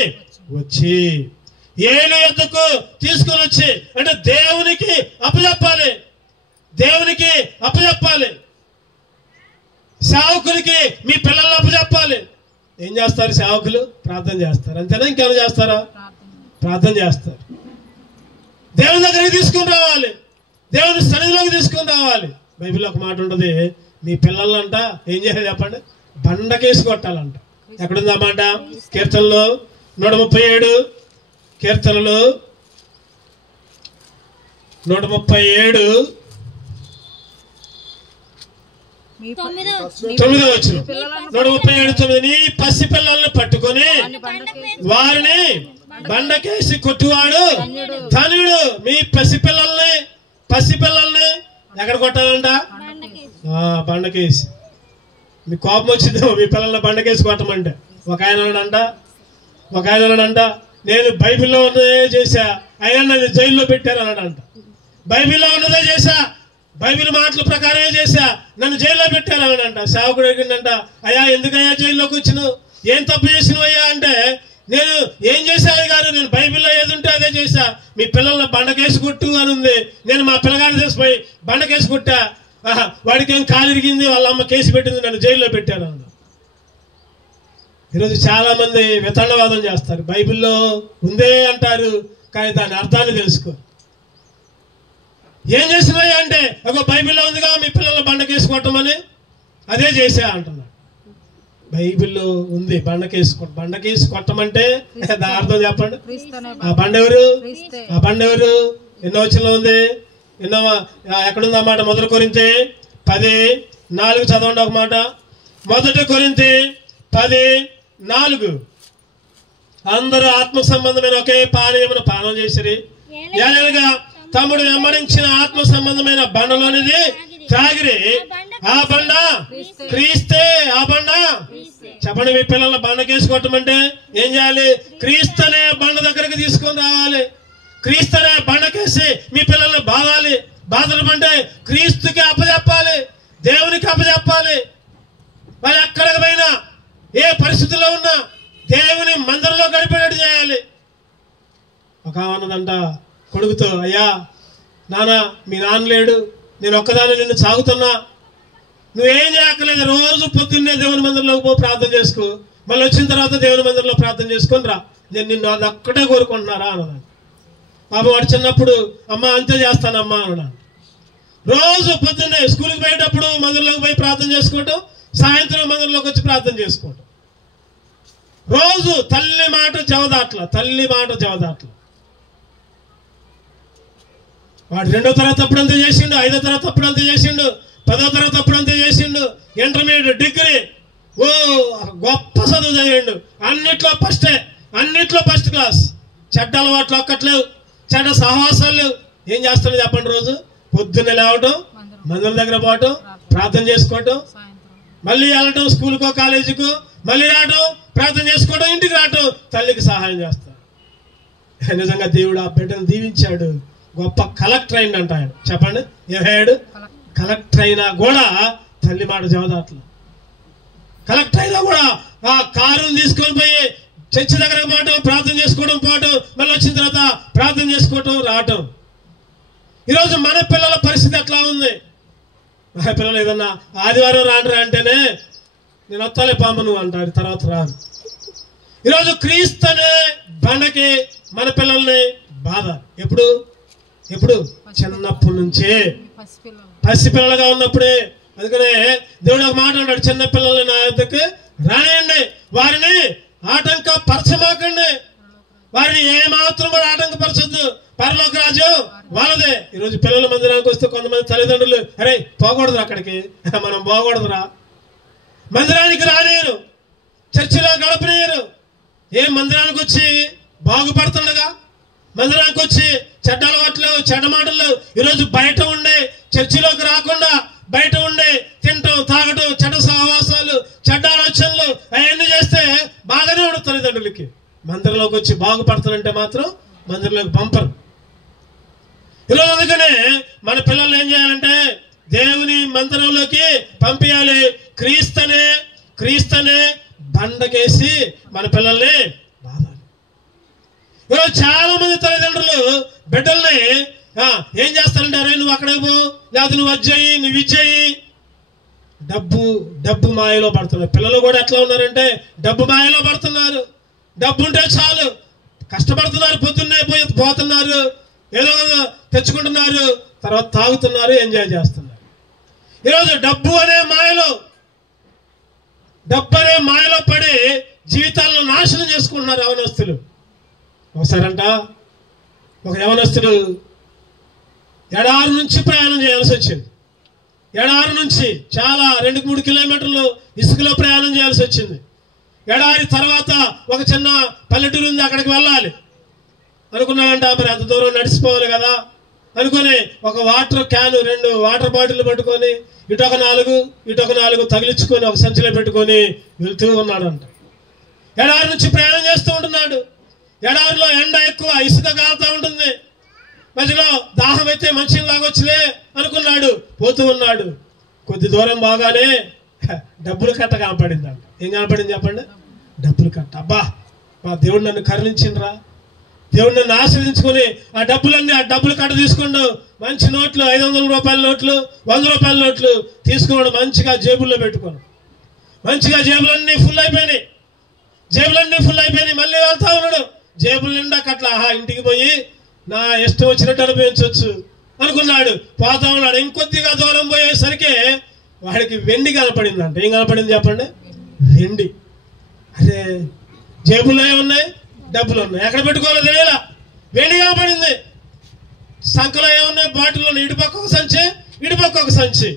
వచ్చి అంటే దేవునికి అప్పచెప్పాలి, దేవునికి అప్పచెప్పాలి. సేవకులకి మీ పిల్లల్ని అప్పచెప్పాలి. ఏం చేస్తారు సేవకులు? ప్రార్థన చేస్తారు. అంతేనా? ఇంకేమైనా చేస్తారా? ప్రార్థన చేస్తారు. దేవుని దగ్గరికి తీసుకుని రావాలి, దేవుని సన్నిధిలోకి తీసుకుని రావాలి. బైబిల్లో ఒక మాట ఉంటుంది, మీ పిల్లలంట ఏం చేయాలి చెప్పండి? బండకేసి కొట్టాలంట. ఎక్కడుంది ఆ మాట? కీర్తనలో 137, కీర్తనలు 137 9వ వచనం. 137:9 నీ పసి పిల్లల్ని పట్టుకొని వారిని బండకేసి కొట్టువాడు ధన్యుడు. మీ పసిపిల్లల్ని ఎక్కడ కొట్టాలంట? బండకేసి. మీ కోపం వచ్చిందేమో మీ పిల్లల్ని బండకేసి కొట్టమంటే. ఒక ఆయన అన్నాడంట నేను బైబిల్లో ఉన్నదే చేశా, అయినా నన్ను జైల్లో పెట్టారు అన్నాడంట. బైబిల్లో ఉన్నదే చేశా, బైబిల్ మాటల ప్రకారమే చేశా, నన్ను జైల్లో పెట్టారు అన్నాడంట. సేవకుడు అడిగిందంట, అయ్యా ఎందుకయ్యా జైల్లోకి వచ్చినావు, ఏం తప్పు చేసినవయ్యా అంటే, నేను ఏం చేశాను గారు, నేను బైబిల్లో ఏది ఉంటే అదే చేశా, మీ పిల్లల్ని బండకేసి కొట్టు అని ఉంది. నేను మా పిల్లగాడిని తీసిపోయి బండకేసి కొట్టా, వాడికి ఏం కాలు ఇరిగింది, వాళ్ళ అమ్మ కేసు పెట్టింది, నన్ను జైల్లో పెట్టారు అన్న. ఈరోజు చాలా మంది వితండవాదం చేస్తారు, బైబిల్లో ఉందే అంటారు, కానీ దాని అర్థాన్ని తెలుసుకో. ఏం చేసినాయి అంటే, ఒక బైబిల్లో ఉందిగా మీ పిల్లల బండకేసి కొట్టమని, అదే చేసా అంటున్నాడు. బైబిల్లో ఉంది బండకేసి కొట్టమంటే దాని అర్థం చెప్పండి. ఆ బండ ఎవరు? ఎన్నో వచనంలో ఉంది, ఎక్కడుంది ఆ మాట? 1 కొరింథీ 10:4 చదవండి ఒక మాట. 1 కొరింథీ 10:4 అందరూ ఆత్మ సంబంధమైన ఒకే పానీయమును పానం చేసిరి, ఏలనగా తమ్ముడు వెంబడించిన ఆత్మ సంబంధమైన బండలోనిది త్రాగిరి, ఆ బండ క్రీస్తే. ఆ బండ చెప్పండి, మీ పిల్లల బండకేసి కొట్టమంటే ఏం చేయాలి? క్రీస్తు అనే బండ దగ్గరికి తీసుకొని రావాలి. క్రీస్తు అనే బండకేసి మీ పిల్లల్ని బాధలమంటే క్రీస్తుకి అప్పచెప్పాలి, దేవునికి అప్పచెప్పాలి. వాళ్ళు ఎక్కడికి పోయినా, ఏ పరిస్థితుల్లో ఉన్నా దేవుని మందిరంలో గడిపేటట్టు చేయాలి. ఒక అన్నదంట కొడుకుతో, అయ్యా నాన్న మీ నాన్న లేడు, నేను ఒక్కదాన్ని నిన్ను సాగుతున్నా, నువ్వేం చేయక్కర్లేదు, రోజు పొద్దున్నే దేవుని మందిరంలోకి పో, ప్రార్థన చేసుకో, మళ్ళీ వచ్చిన తర్వాత దేవుని మందిరంలో ప్రార్థన చేసుకొని రా, నేను నిన్ను అది ఒక్కటే కోరుకుంటున్నారా అన్నాడు. పాప వాడు చిన్నప్పుడు అమ్మ అంతే చేస్తానమ్మా అన్నాడు. రోజు పొద్దున్నే స్కూల్కి పోయేటప్పుడు మందిరంలోకి పోయి ప్రార్థన చేసుకోవటం, సాయంత్రం మందిరంలోకి వచ్చి ప్రార్థన చేసుకోవటం. రోజు తల్లి మాట జవదాట్ల. వాడు 2వ తరగతి అప్పుడు అంతే చేసిండు, 5వ తరగతి అప్పుడు అంతే చేసిండు, 10వ తరగతి అప్పుడు అంతే చేసిండు, ఇంటర్మీడియట్, డిగ్రీ, గొప్ప చదువు చదివిండు, అన్నిట్లో ఫస్ట్ క్లాస్. చెడ్డ అలవాట్లు ఒక్కట్లేవు, చెడ్డ సహవాసాలు లేవు. ఏం చేస్తాడు చెప్పండి? రోజు పొద్దున్నే లేవటం, మందిరం దగ్గర పోవటం, ప్రార్థన చేసుకోవటం, మళ్ళీ వెళ్ళటం స్కూల్కో కాలేజీకో, మళ్ళీ రావటం, ప్రార్థన చేసుకోవడం, ఇంటికి రావటం, తల్లికి సహాయం చేస్తాడు. నిజంగా దేవుడు ఆ బిడ్డను దీవించాడు. గొప్ప కలెక్టర్ అయిందంట ఆయన. చెప్పండి, ఏమయ్యాడు? కలెక్టర్ అయినా కూడా తల్లి మాట జవదాట్ల. కలెక్టర్ అయినా కూడా ఆ కారుని తీసుకొని పోయి చర్చి దగ్గర పోవటం, ప్రార్థన చేసుకోవడం, పోవటం, మళ్ళీ వచ్చిన తర్వాత ప్రార్థన చేసుకోవటం, రావటం. ఈరోజు మన పిల్లల పరిస్థితి ఎట్లా ఉంది? మన పిల్లలు ఏదన్నా ఆదివారం రాండ్రా అంటేనే నేను వస్తాలే పాము నువ్వు అంటారు, తర్వాత రాదు. ఈరోజు క్రీస్తు అనే బండకి మన పిల్లల్ని బాధ. ఎప్పుడు చిన్నప్పటి నుంచే, పసిపిల్లలుగా ఉన్నప్పుడే. అందుకనే దేవుడు ఒక మాట అన్నాడు, చిన్న పిల్లల్ని నా యొద్దకు రానియండి, వారిని ఆటంకపరచమాకండి, వారిని ఏమాత్రం కూడా ఆటంకపరచొద్దు, పరలోక రాజ్యం వాళ్ళదే. ఈరోజు పిల్లల మందిరానికి వస్తే కొంతమంది తల్లిదండ్రులు, అరే పోకూడదురా అక్కడికి, మనం పోకూడదురా, మందిరానికి రానియరు, చర్చిలో గడపనియరు. ఏ మందిరానికి వచ్చి బాగుపడుతుండగా, మందిరానికి వచ్చి చెడ్డ అలవాట్లు, చెడ్డ మాటలు, ఈరోజు బయట ఉండే, చర్చిలోకి రాకుండా బయట ఉండే తినటం, తాగటం, చెడ్డ సహవాసాలు, చెడ్డ ఆలోచనలు, అవన్నీ చేస్తే బాగానే ఉండదు తల్లిదండ్రులకి. మందిరంలోకి వచ్చి బాగుపడతానంటే మాత్రం మందిరంలోకి పంపరు. ఈరోజు అందుకనే మన పిల్లలు ఏం చేయాలంటే దేవుని మందిరంలోకి పంపించాలి. క్రీస్తనే బండకేసి మన పిల్లల్ని బాధాలి. ఈరోజు చాలా మంది తల్లిదండ్రులు బిడ్డల్ని ఏం చేస్తారంటే, అరే నువ్వు అక్కడికి పో, లేకపోతే నువ్వు వచ్చేయి, నువ్వు ఇచ్చేయి. డబ్బు మాయలో పడుతున్నారు. పిల్లలు కూడా ఎట్లా ఉన్నారంటే డబ్బు మాయలో పడుతున్నారు. డబ్బు ఉంటే చాలు, కష్టపడుతున్నారు, పొద్దున్నే పోతున్నారు, ఏదో తెచ్చుకుంటున్నారు, తర్వాత తాగుతున్నారు, ఎంజాయ్ చేస్తున్నారు. ఈరోజు డబ్బు అనే మాయలో పడి జీవితాలను నాశనం చేసుకుంటున్నారు యవనస్తులు. ఒకసారంట ఒక యవనస్తుడు ఎడారి నుంచి ప్రయాణం చేయాల్సి వచ్చింది. ఎడారి నుంచి చాలా 2-3 కిలోమీటర్లు ఇసుకలో ప్రయాణం చేయాల్సి వచ్చింది. ఎడారి తర్వాత ఒక చిన్న పల్లెటూరు ఉంది, అక్కడికి వెళ్ళాలి అనుకున్నాడంట. మరి అంత దూరం నడిచిపోవాలి కదా అనుకుని ఒక వాటర్ క్యాన్, 2 వాటర్ బాటిల్ పట్టుకొని ఇటొక 4 తగిలించుకొని ఒక సంచిలో పెట్టుకొని వెళ్తూ ఉన్నాడంట. ఎడారి నుంచి ప్రయాణం చేస్తూ ఉంటున్నాడు. ఎడారిలో ఎండ ఎక్కువ, ఇసుక కాలుతూ ఉంటుంది. మధ్యలో దాహం అయితే మంచిగా లాగొచ్చులే అనుకున్నాడు, పోతూ ఉన్నాడు. కొద్ది దూరం బాగానే డబ్బులు కట్ట కనపడిందంట. ఏం కనపడింది చెప్పండి? డబ్బులు కట్ట. అబ్బా, మా దేవుడు నన్ను కరుణించిండ్రా, దేవుడు నన్ను ఆశ్రయించుకుని ఆ డబ్బులు కట్ట తీసుకున్నాడు. మంచి నోట్లు, 500 రూపాయల నోట్లు, 100 రూపాయల నోట్లు తీసుకున్నాడు. మంచిగా జేబుల్లో పెట్టుకున్నాడు. మంచిగా జేబులన్నీ ఫుల్ అయిపోయినాయి. మళ్ళీ వెళ్తా ఉన్నాడు. జేబుల నిండా కట్ల. ఇంటికి పోయి నా ఇష్టం వచ్చినట్టు అనుభవించవచ్చు అనుకున్నాడు. పోతా ఉన్నాడు. ఇంకొద్దిగా దూరం పోయేసరికి వాడికి వెండి కనపడిందంట. ఏం కనపడింది చెప్పండి? వెండి. అరే, జేబులో ఏమున్నాయి? డబ్బులు ఉన్నాయి. ఎక్కడ పెట్టుకోవాలో తెలియలా. వెండి కనపడింది. సంఖలో ఏమున్నాయి? బాటిల్లో ఉన్నాయి. ఇటుపక్క ఒక సంచి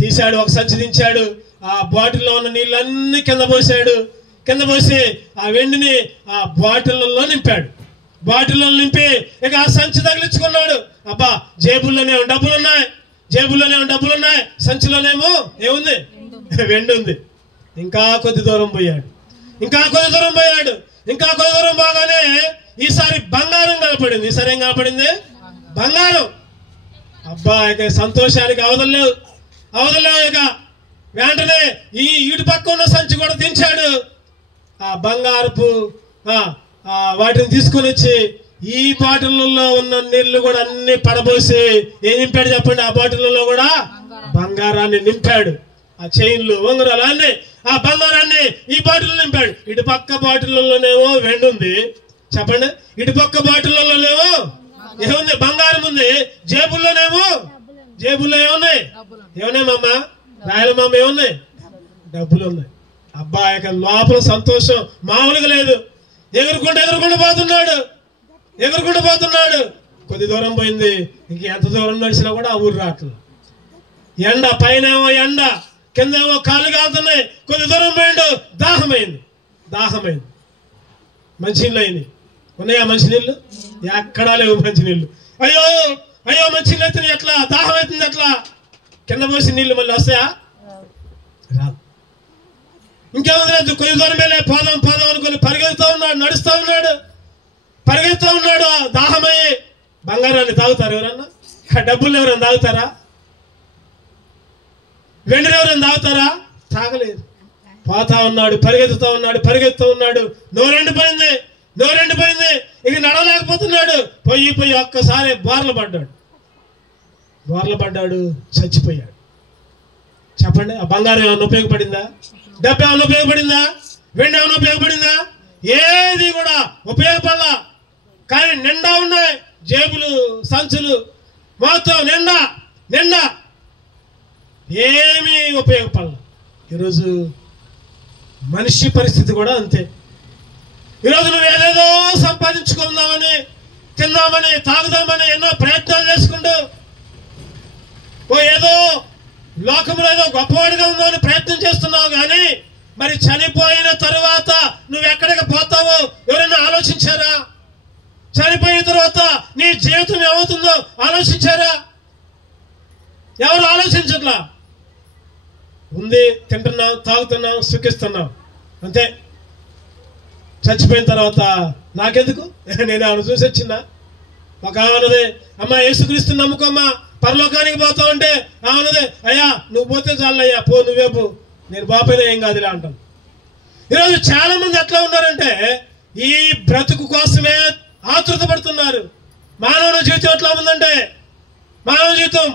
తీశాడు. ఒక సంచి దించాడు. ఆ బాటిల్లో ఉన్న నీళ్ళన్నీ కింద పోసి ఆ వెండిని ఆ బాటిల్లో నింపాడు. నింపి ఇక ఆ సంచి తగిలించుకున్నాడు. అబ్బా, జేబుల్లోనేమో డబ్బులున్నాయి, సంచిలోనేమో ఏముంది? వెండి ఉంది. ఇంకా కొద్ది దూరం పోయాడు. ఇంకా కొద్ది దూరం బాగానే ఈసారి బంగారం కనపడింది. ఈసారి ఏం కనపడింది? బంగారం. అబ్బా, ఇక సంతోషానికి అవదలేవు. ఇక వెంటనే ఇటు పక్క ఉన్న సంచి కూడా దించాడు. ఆ బంగారపు వాటిని తీసుకొని వచ్చి ఈ బాటిల్లో ఉన్న నీళ్లు కూడా అన్ని పడబోసి ఏం నింపాడు చెప్పండి? ఆ బాటిల్లో కూడా బంగారాన్ని నింపాడు. ఆ చైన్లు, ఉంగరాలు అన్ని, ఆ బంగారాన్ని ఈ బాటిల్ నింపాడు. ఇటు పక్క బాటిల్లోనేమో వెండి ఉంది చెప్పండి. ఇటు పక్క బాటిల్లోనేమో ఏముంది? బంగారం ఉంది. జేబుల్లో ఏమున్నాయి మామ? రాయల మామ ఏమున్నాయి? డబ్బులు ఉన్నాయి. అబ్బా, ఇక లోపల సంతోషం మామూలుగా లేదు. ఎగురుకుంటూ పోతున్నాడు. కొద్ది దూరం పోయింది. ఇంక ఎంత దూరం నడిచినా కూడా ఆ ఊరు రావట్లేదు. ఎండ, పైనేమో ఎండ, కిందేమో కాళ్ళు కాలుతున్నాయి. కొద్ది దూరం పోయిండు. దాహమైంది. మంచినీళ్ళు అయింది. ఉన్నాయా మంచినీళ్ళు? ఎక్కడా లేవు మంచినీళ్ళు. అయ్యో మంచినీళ్ళు అయితే ఎట్లా? దాహం అవుతుంది ఎట్లా? కింద పోసి నీళ్ళు మళ్ళీ వస్తాయా? రాదు. ఇంకేముంది? కొద్ది దూరం వెళ్ళే పోదాం అనుకుని నడుస్తూ ఉన్నాడు. దాహమయ్యి. బంగారాన్ని తాగుతారు ఎవరన్నా? డబ్బులు ఎవరైనా తాగుతారా? వెండిని ఎవరైనా తాగుతారా? తాగలేదు. పోతా ఉన్నాడు, పరిగెత్తుతూ ఉన్నాడు. నోరెండిపోయింది. ఇక నడవలేకపోతున్నాడు. పోయి ఒక్కసారి బోర్ల పడ్డాడు. చచ్చిపోయాడు. చెప్పండి, ఆ బంగారం ఏమన్నా ఉపయోగపడిందా? డబ్బు ఏమన్నా ఉపయోగపడిందా? వెండి ఏమన్నా ఉపయోగపడిందా? ఏది కూడా ఉపయోగపడలా. కానీ నిండా ఉన్నాయి జేబులు, సంచులు మొత్తం నిండా ఏమీ ఉపయోగపడలా. ఈరోజు మనిషి పరిస్థితి కూడా అంతే. ఈరోజు నువ్వు ఏదేదో సంపాదించుకుందామని, తిందామని, తాగుదామని ఎన్నో ప్రయత్నాలు చేసుకుంటూ ఏదో లోకంలో ఏదో గొప్పవాడిగా ఉందామని ప్రయత్నం చేస్తున్నావు. కానీ మరి చనిపోయిన తరువాత నువ్వు ఎక్కడికి పోతావో ఎవరైనా ఆలోచించారా? చనిపోయిన తర్వాత నీ జీవితం ఏమవుతుందో ఆలోచించారా? ఎవరు ఆలోచించట్లా. ఉంది, తింటున్నాం, తాగుతున్నాం, సుఖిస్తున్నాం, అంతే. చచ్చిపోయిన తర్వాత నాకెందుకు? నేను ఆమెను చూసి వచ్చిందా? ఒక ఆమె అన్నది, అమ్మా యేసుక్రీస్తుని నమ్ముకోమ్మా, పరలోకానికి పోతావు అంటే అవునదే, అయ్యా నువ్వు పోతే చాలయ్యా, పో నువ్వే పో, నేను బాపైనా ఏం కాదులే అంటాం. ఈరోజు చాలా మంది ఎట్లా ఉన్నారంటే ఈ బ్రతుకు కోసమే ఆతృత పడుతున్నారు. మానవ జీవితం ఎట్లా ఉందంటే, మానవ జీవితం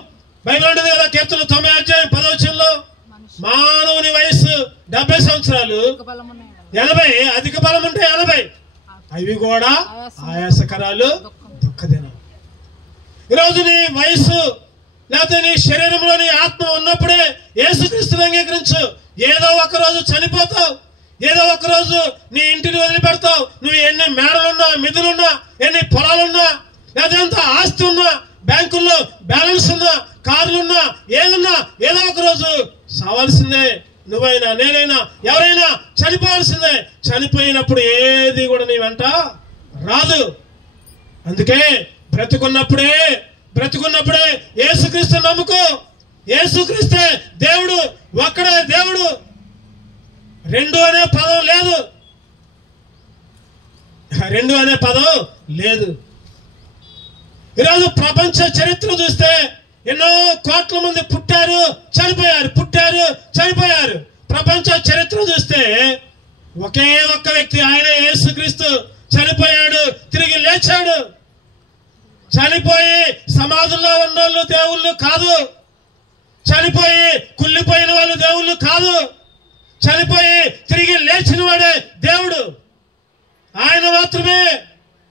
బైబిల్ ఉంటుంది కదా, కీర్తనలు 9:10 మానవుని వయస్సు 70 సంవత్సరాలు, 80 అధిక బలం ఉంటే 80 అవి కూడా ఆయాసకరాలు, దుఃఖదినం. ఈరోజు నీ వయస్సు లేకపోతే నీ శరీరంలోని ఆత్మ ఉన్నప్పుడే యేసుక్రీస్తుని అంగీకరించు. ఏదో ఒక రోజు చనిపోతావు, ఏదో ఒక రోజు నీ ఇంటిని వదిలిపెడతావు. నువ్వు ఎన్ని మేడలున్నా, మిదులున్నా, ఎన్ని పొలాలున్నా, లేదా ఎంత ఆస్తి ఉన్నా, బ్యాంకుల్లో బ్యాలెన్స్ ఉన్నా, కార్లున్నా, ఏదన్నా ఏదో ఒక రోజు సావాల్సిందే. నువ్వైనా నేనైనా ఎవరైనా చనిపోవాల్సిందే. చనిపోయినప్పుడు ఏది కూడా నీ వెంట రాదు. అందుకే బ్రతుకున్నప్పుడే యేసుక్రీస్తు నమ్ముకో. యేసుక్రీస్తే దేవుడు, ఒక్కడే దేవుడు. రెండు అనే పదం లేదు. ఈరోజు ప్రపంచ చరిత్ర చూస్తే ఎన్నో కోట్ల మంది పుట్టారు, చనిపోయారు. ప్రపంచ చరిత్ర చూస్తే ఒకే ఒక్క వ్యక్తి, ఆయన యేసుక్రీస్తు చనిపోయాడు, తిరిగి లేచాడు. చనిపోయి సమాధుల్లో ఉన్నోళ్ళు దేవుళ్ళు కాదు, చనిపోయి కుళ్ళిపోయిన వాళ్ళు దేవుళ్ళు కాదు, చనిపోయి తిరిగి లేచిన వాడే దేవుడు. ఆయన మాత్రమే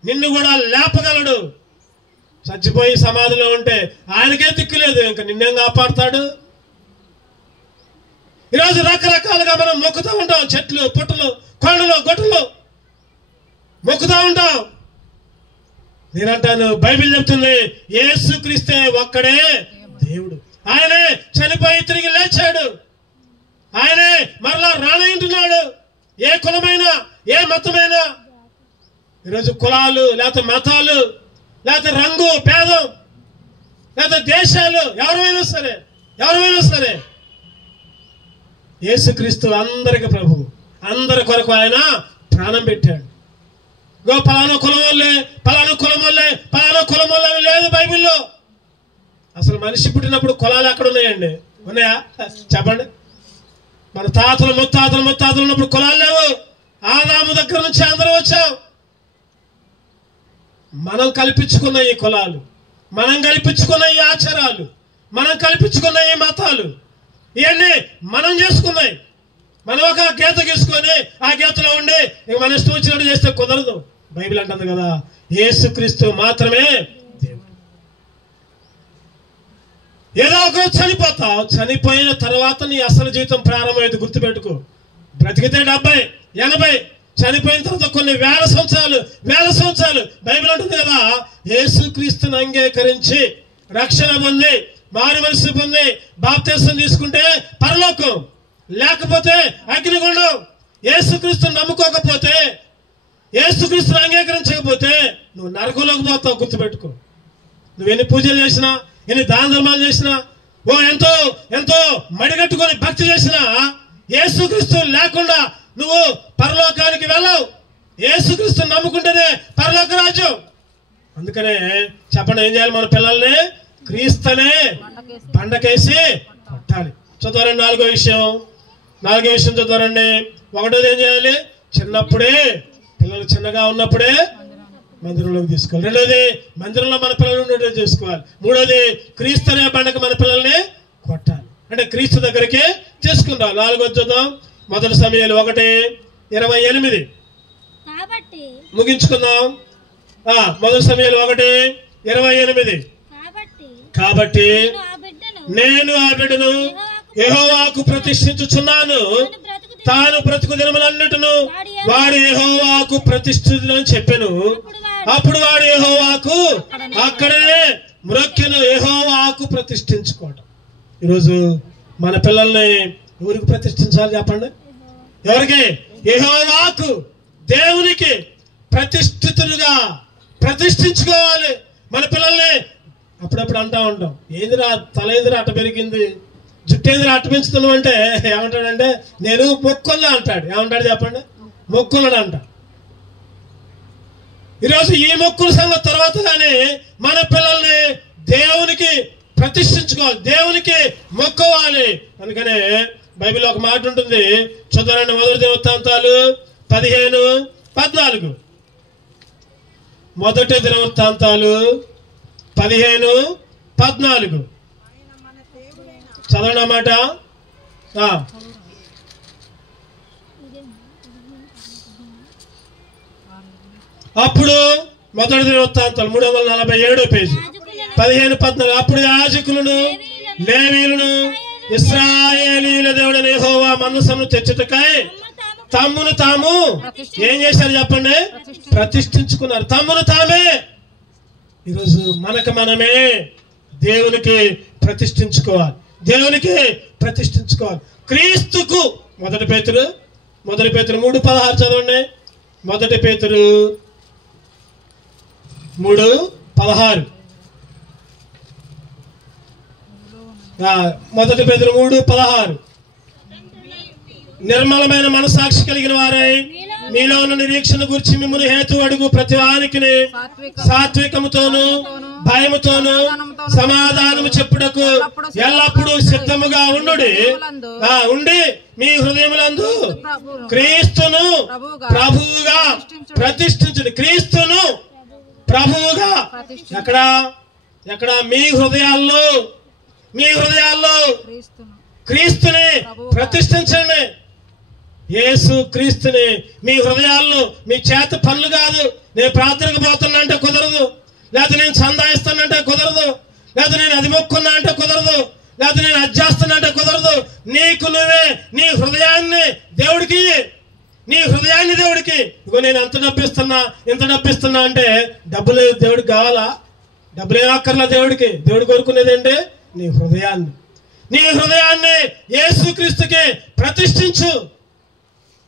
నిన్ను కూడా లేపగలడు. చచ్చిపోయి సమాధిలో ఉంటే ఆయనకే దిక్కు లేదు, ఇంకా నిన్నేం కాపాడుతాడు? ఈరోజు రకరకాలుగా మనం మొక్కుతూ ఉంటాం. చెట్లు, పుట్టలు, కొండలు, గొట్టలు మొక్కుతూ ఉంటాం. నేనంటాను, బైబిల్ చెప్తుంది యేసుక్రీస్తే ఒక్కడే దేవుడు. ఆయనే చనిపోయి తిరిగి లేచాడు. ఆయనే మరలా రానంటున్నాడు. ఏ కులమైనా, ఏ మతమైనా, ఈరోజు కులాలు లేకపోతే మతాలు లేకపోతే రంగు భేదం లేకపోతే దేశాలు, ఎవరైనా సరే యేసుక్రీస్తు అందరికి ప్రభువు, అందరి కొరకు ఆయన ప్రాణం పెట్టాడు. పలానా కులం వాళ్ళే లేదు బైబిల్లో. అసలు మనిషి పుట్టినప్పుడు కులాలు ఎక్కడ ఉన్నాయండి? ఉన్నాయా? చెప్పండి. మన తాతలు ముత్తాతలు ఉన్నప్పుడు కులాలు లేవు. ఆదాము దగ్గర నుంచి అందరూ వచ్చాం. మనం కల్పించుకున్న ఈ కులాలు, మనం కల్పించుకున్న ఈ ఆచారాలు, మనం కల్పించుకున్న ఈ మతాలు, ఇవన్నీ మనం చేసుకున్నాయి. మనం ఒక గీత గీసుకొని ఆ గీతలో ఉండి మన ఇష్టం వచ్చినట్టు చేస్తే కుదరదు. బైబిల్ అంటుంది కదా, యేసుక్రీస్తు మాత్రమే దేవుడు. ఏదో ఒకరోజు చనిపోతావు. చనిపోయిన తర్వాత నీ అసలు జీవితం ప్రారంభమైంది. గుర్తుపెట్టుకో. బ్రతికితే 70, 80, చనిపోయిన తర్వాత కొన్ని వేల సంవత్సరాలు బైబిల్ అంటుంది కదా, యేసుక్రీస్తుని అంగీకరించి రక్షణ పొంది, మారు మనసు పొంది, బాప్తిసం తీసుకుంటే పరలోకం, లేకపోతే అగ్నిగుండం. యేసుక్రీస్తుని నమ్ముకోకపోతే, యేసుక్రీస్తుని అంగీకరించకపోతే నువ్వు నరకంలోకి పోతావు. గుర్తుపెట్టుకో. నువ్వు ఎన్ని పూజలు చేసినా, ఎన్ని దాన ధర్మాలు చేసినా, ఎంతో మడిగట్టుకొని భక్తి చేసినా, యేసుక్రీస్తు లేకుండా నువ్వు పరలోకానికి వెళ్ళవు. యేసుక్రీస్తుని నమ్ముకుంటేనే పరలోక రాజ్యం. అందుకనే చెప్పండి, ఏం చేయాలి? మన పిల్లల్ని క్రీస్తునే బండకేసి కొట్టాలి. చదవరండి. నాలుగో విషయం చదవరండి. ఒకటోది ఏం చేయాలి? చిన్నప్పుడే, పిల్లలు చిన్నగా ఉన్నప్పుడే మందిరంలోకి తీసుకోవాలి. రెండోది, మందిరంలో మన పిల్లలు ఉండేది చేసుకోవాలి. మూడోది, క్రీస్తు అనే బండకు మన పిల్లల్ని కొట్టాలి, అంటే క్రీస్తు దగ్గరికి తీసుకుందాం. నాలుగోది చూద్దాం. మొదటి సమయాలు 1:28 ముగించుకుందాం. మొదటి సమయాలు 1:28. కాబట్టి నేను ఆ బిడ్డను యెహోవాకు ప్రతిష్ఠించుచున్నాను, తాను బ్రతుకు దినములన్నిటిను వాడు యెహోవాకు ప్రతిష్ఠితులని చెప్పెను. అప్పుడు వాడు యెహోవాకు అక్కడనే మ్రొక్కెను. యెహోవాకు ప్రతిష్ఠించుకోవటం. ఈరోజు మన పిల్లల్ని ఎవరికి ప్రతిష్ఠించాలి చెప్పండి? ఎవరికి? యెహోవాకు, దేవునికి ప్రతిష్ఠితులుగా ప్రతిష్ఠించుకోవాలి మన పిల్లల్ని. అప్పుడప్పుడు అంటా ఉంటాం, ఏందిరా తల ఏందిరా అట్ట పెరిగింది, జుట్టేందిరా అట్ట పెంచుతున్నావు అంటే ఏమంటాడంటే, నేను మొక్కున్నా అంటాడు. ఏమంటాడు చెప్పండి? మొక్కున్నాడు అంట. ఈరోజు ఈ మొక్కుల సంగతి తర్వాత కానీ మన పిల్లల్ని దేవునికి ప్రతిష్ఠించుకోవాలి, దేవునికి మొక్కుకోవాలి. అందుకనే బైబిల్లో ఒక మాట ఉంటుంది, చదవండి. మొదటి దినవృత్తాంతాలు 15:14. మొదటి దినవృత్తాంతాలు 15:14 చదవండి అన్నమాట. అప్పుడు మొదటి దినవృత్తాంతాలు 347 పేజీ 15:14. అప్పుడు యాజకులను లేవీయులను ఇశ్రాయేలీయుల దేవుడైన యెహోవా మందసమును తెచ్చుటకై తమ్మును తాము ఏం చేశారు చెప్పండి? ప్రతిష్ఠించుకున్నారు. తమ్మును తామే. ఈరోజు మనమే దేవునికి ప్రతిష్ఠించుకోవాలి, దేవునికి ప్రతిష్ఠించుకోవాలి. క్రీస్తుకు మొదటి పేతురు 3:16 చదవండి. మొదటి పేతురు 3:16. మొదటి పేతురు 3:16. నిర్మలమైన మనసాక్షి కలిగిన వారై మీలో ఉన్న నిరీక్షణ గురించి మిమ్మల్ని హేతు అడుగు ప్రతివానికి సాత్వికముతోను భయముతోను సమాధానము చెప్పుటకు ఎల్లప్పుడూ సిద్ధముగా ఉండి మీ హృదయములందు క్రీస్తును ప్రభువుగా ప్రతిష్ఠించండి. క్రీస్తును ప్రభువుగా ఎక్కడ మీ హృదయాల్లో క్రీస్తుని ప్రతిష్ఠించండి. యేసు క్రీస్తుని మీ హృదయాల్లో, మీ చేత పనులు కాదు. నేను ప్రార్థనకు పోతున్నా అంటే కుదరదు, లేకపోతే నేను సందాయిస్తానంటే కుదరదు, లేకపోతే నేను అది మొక్కున్నా అంటే కుదరదు, లేకపోతే నేను అది చేస్తున్నా అంటే కుదరదు. నీకు నువ్వే నీ హృదయాన్ని దేవుడికి, నీ హృదయాన్ని దేవుడికి. ఇగో నేను ఎంత డబ్బిస్తున్నా ఇంత డబ్బిస్తున్నా అంటే డబ్బులు దేవుడికి కావాలా? డబ్బులు ఏమక్కర్లా దేవుడికి. దేవుడు కోరుకునేది ఏంటి? నీ హృదయాన్ని యేసుక్రీస్తుకి ప్రతిష్ఠించు.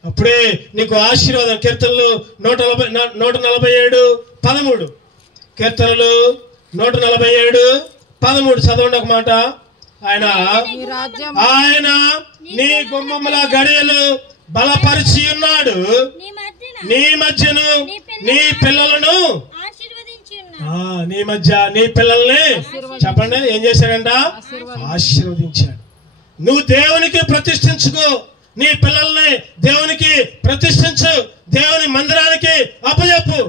అప్పుడే నీకు ఆశీర్వాదం. కీర్తనలు 147:13. కీర్తనలు 147:13 చదవండి ఒక మాట. ఆయన నీ గుమ్మముల గడియలు బలపరిచి ఉన్నాడు, నీ మధ్యను నీ పిల్లలను నీ పిల్లల్ని చెప్పండి ఏం చేశాడంట? ఆశీర్వదించాడు. నువ్వు దేవునికి ప్రతిష్ఠించుకో, నీ పిల్లల్ని దేవునికి ప్రతిష్ఠించు, దేవుని మందిరానికి అప్పచెప్పు.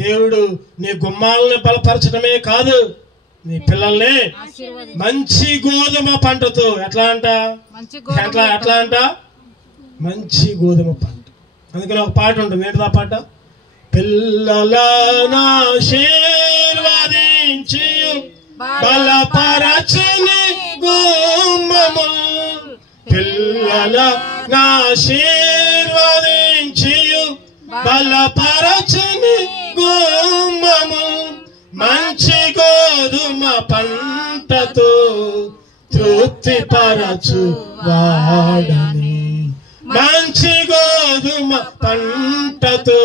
దేవుడు నీ గుమ్మాలని బలపరచడమే కాదు, నీ పిల్లల్ని మంచి గోధుమ పంటతో ఎట్లా అంట మంచి గోధుమ పంట. అందుకని ఒక పాట ఉంటుంది, ఏంటిదా పాట? పిల్లలను ఆశీర్వదించి బలపరచని గుమ్మము, పిల్లలను ఆశీర్వదించి బలపరచని గుమ్మము, మంచి గోధుమ పంటతో తృప్తిపరచు వాడని, మంచి గోధుమ పంటతో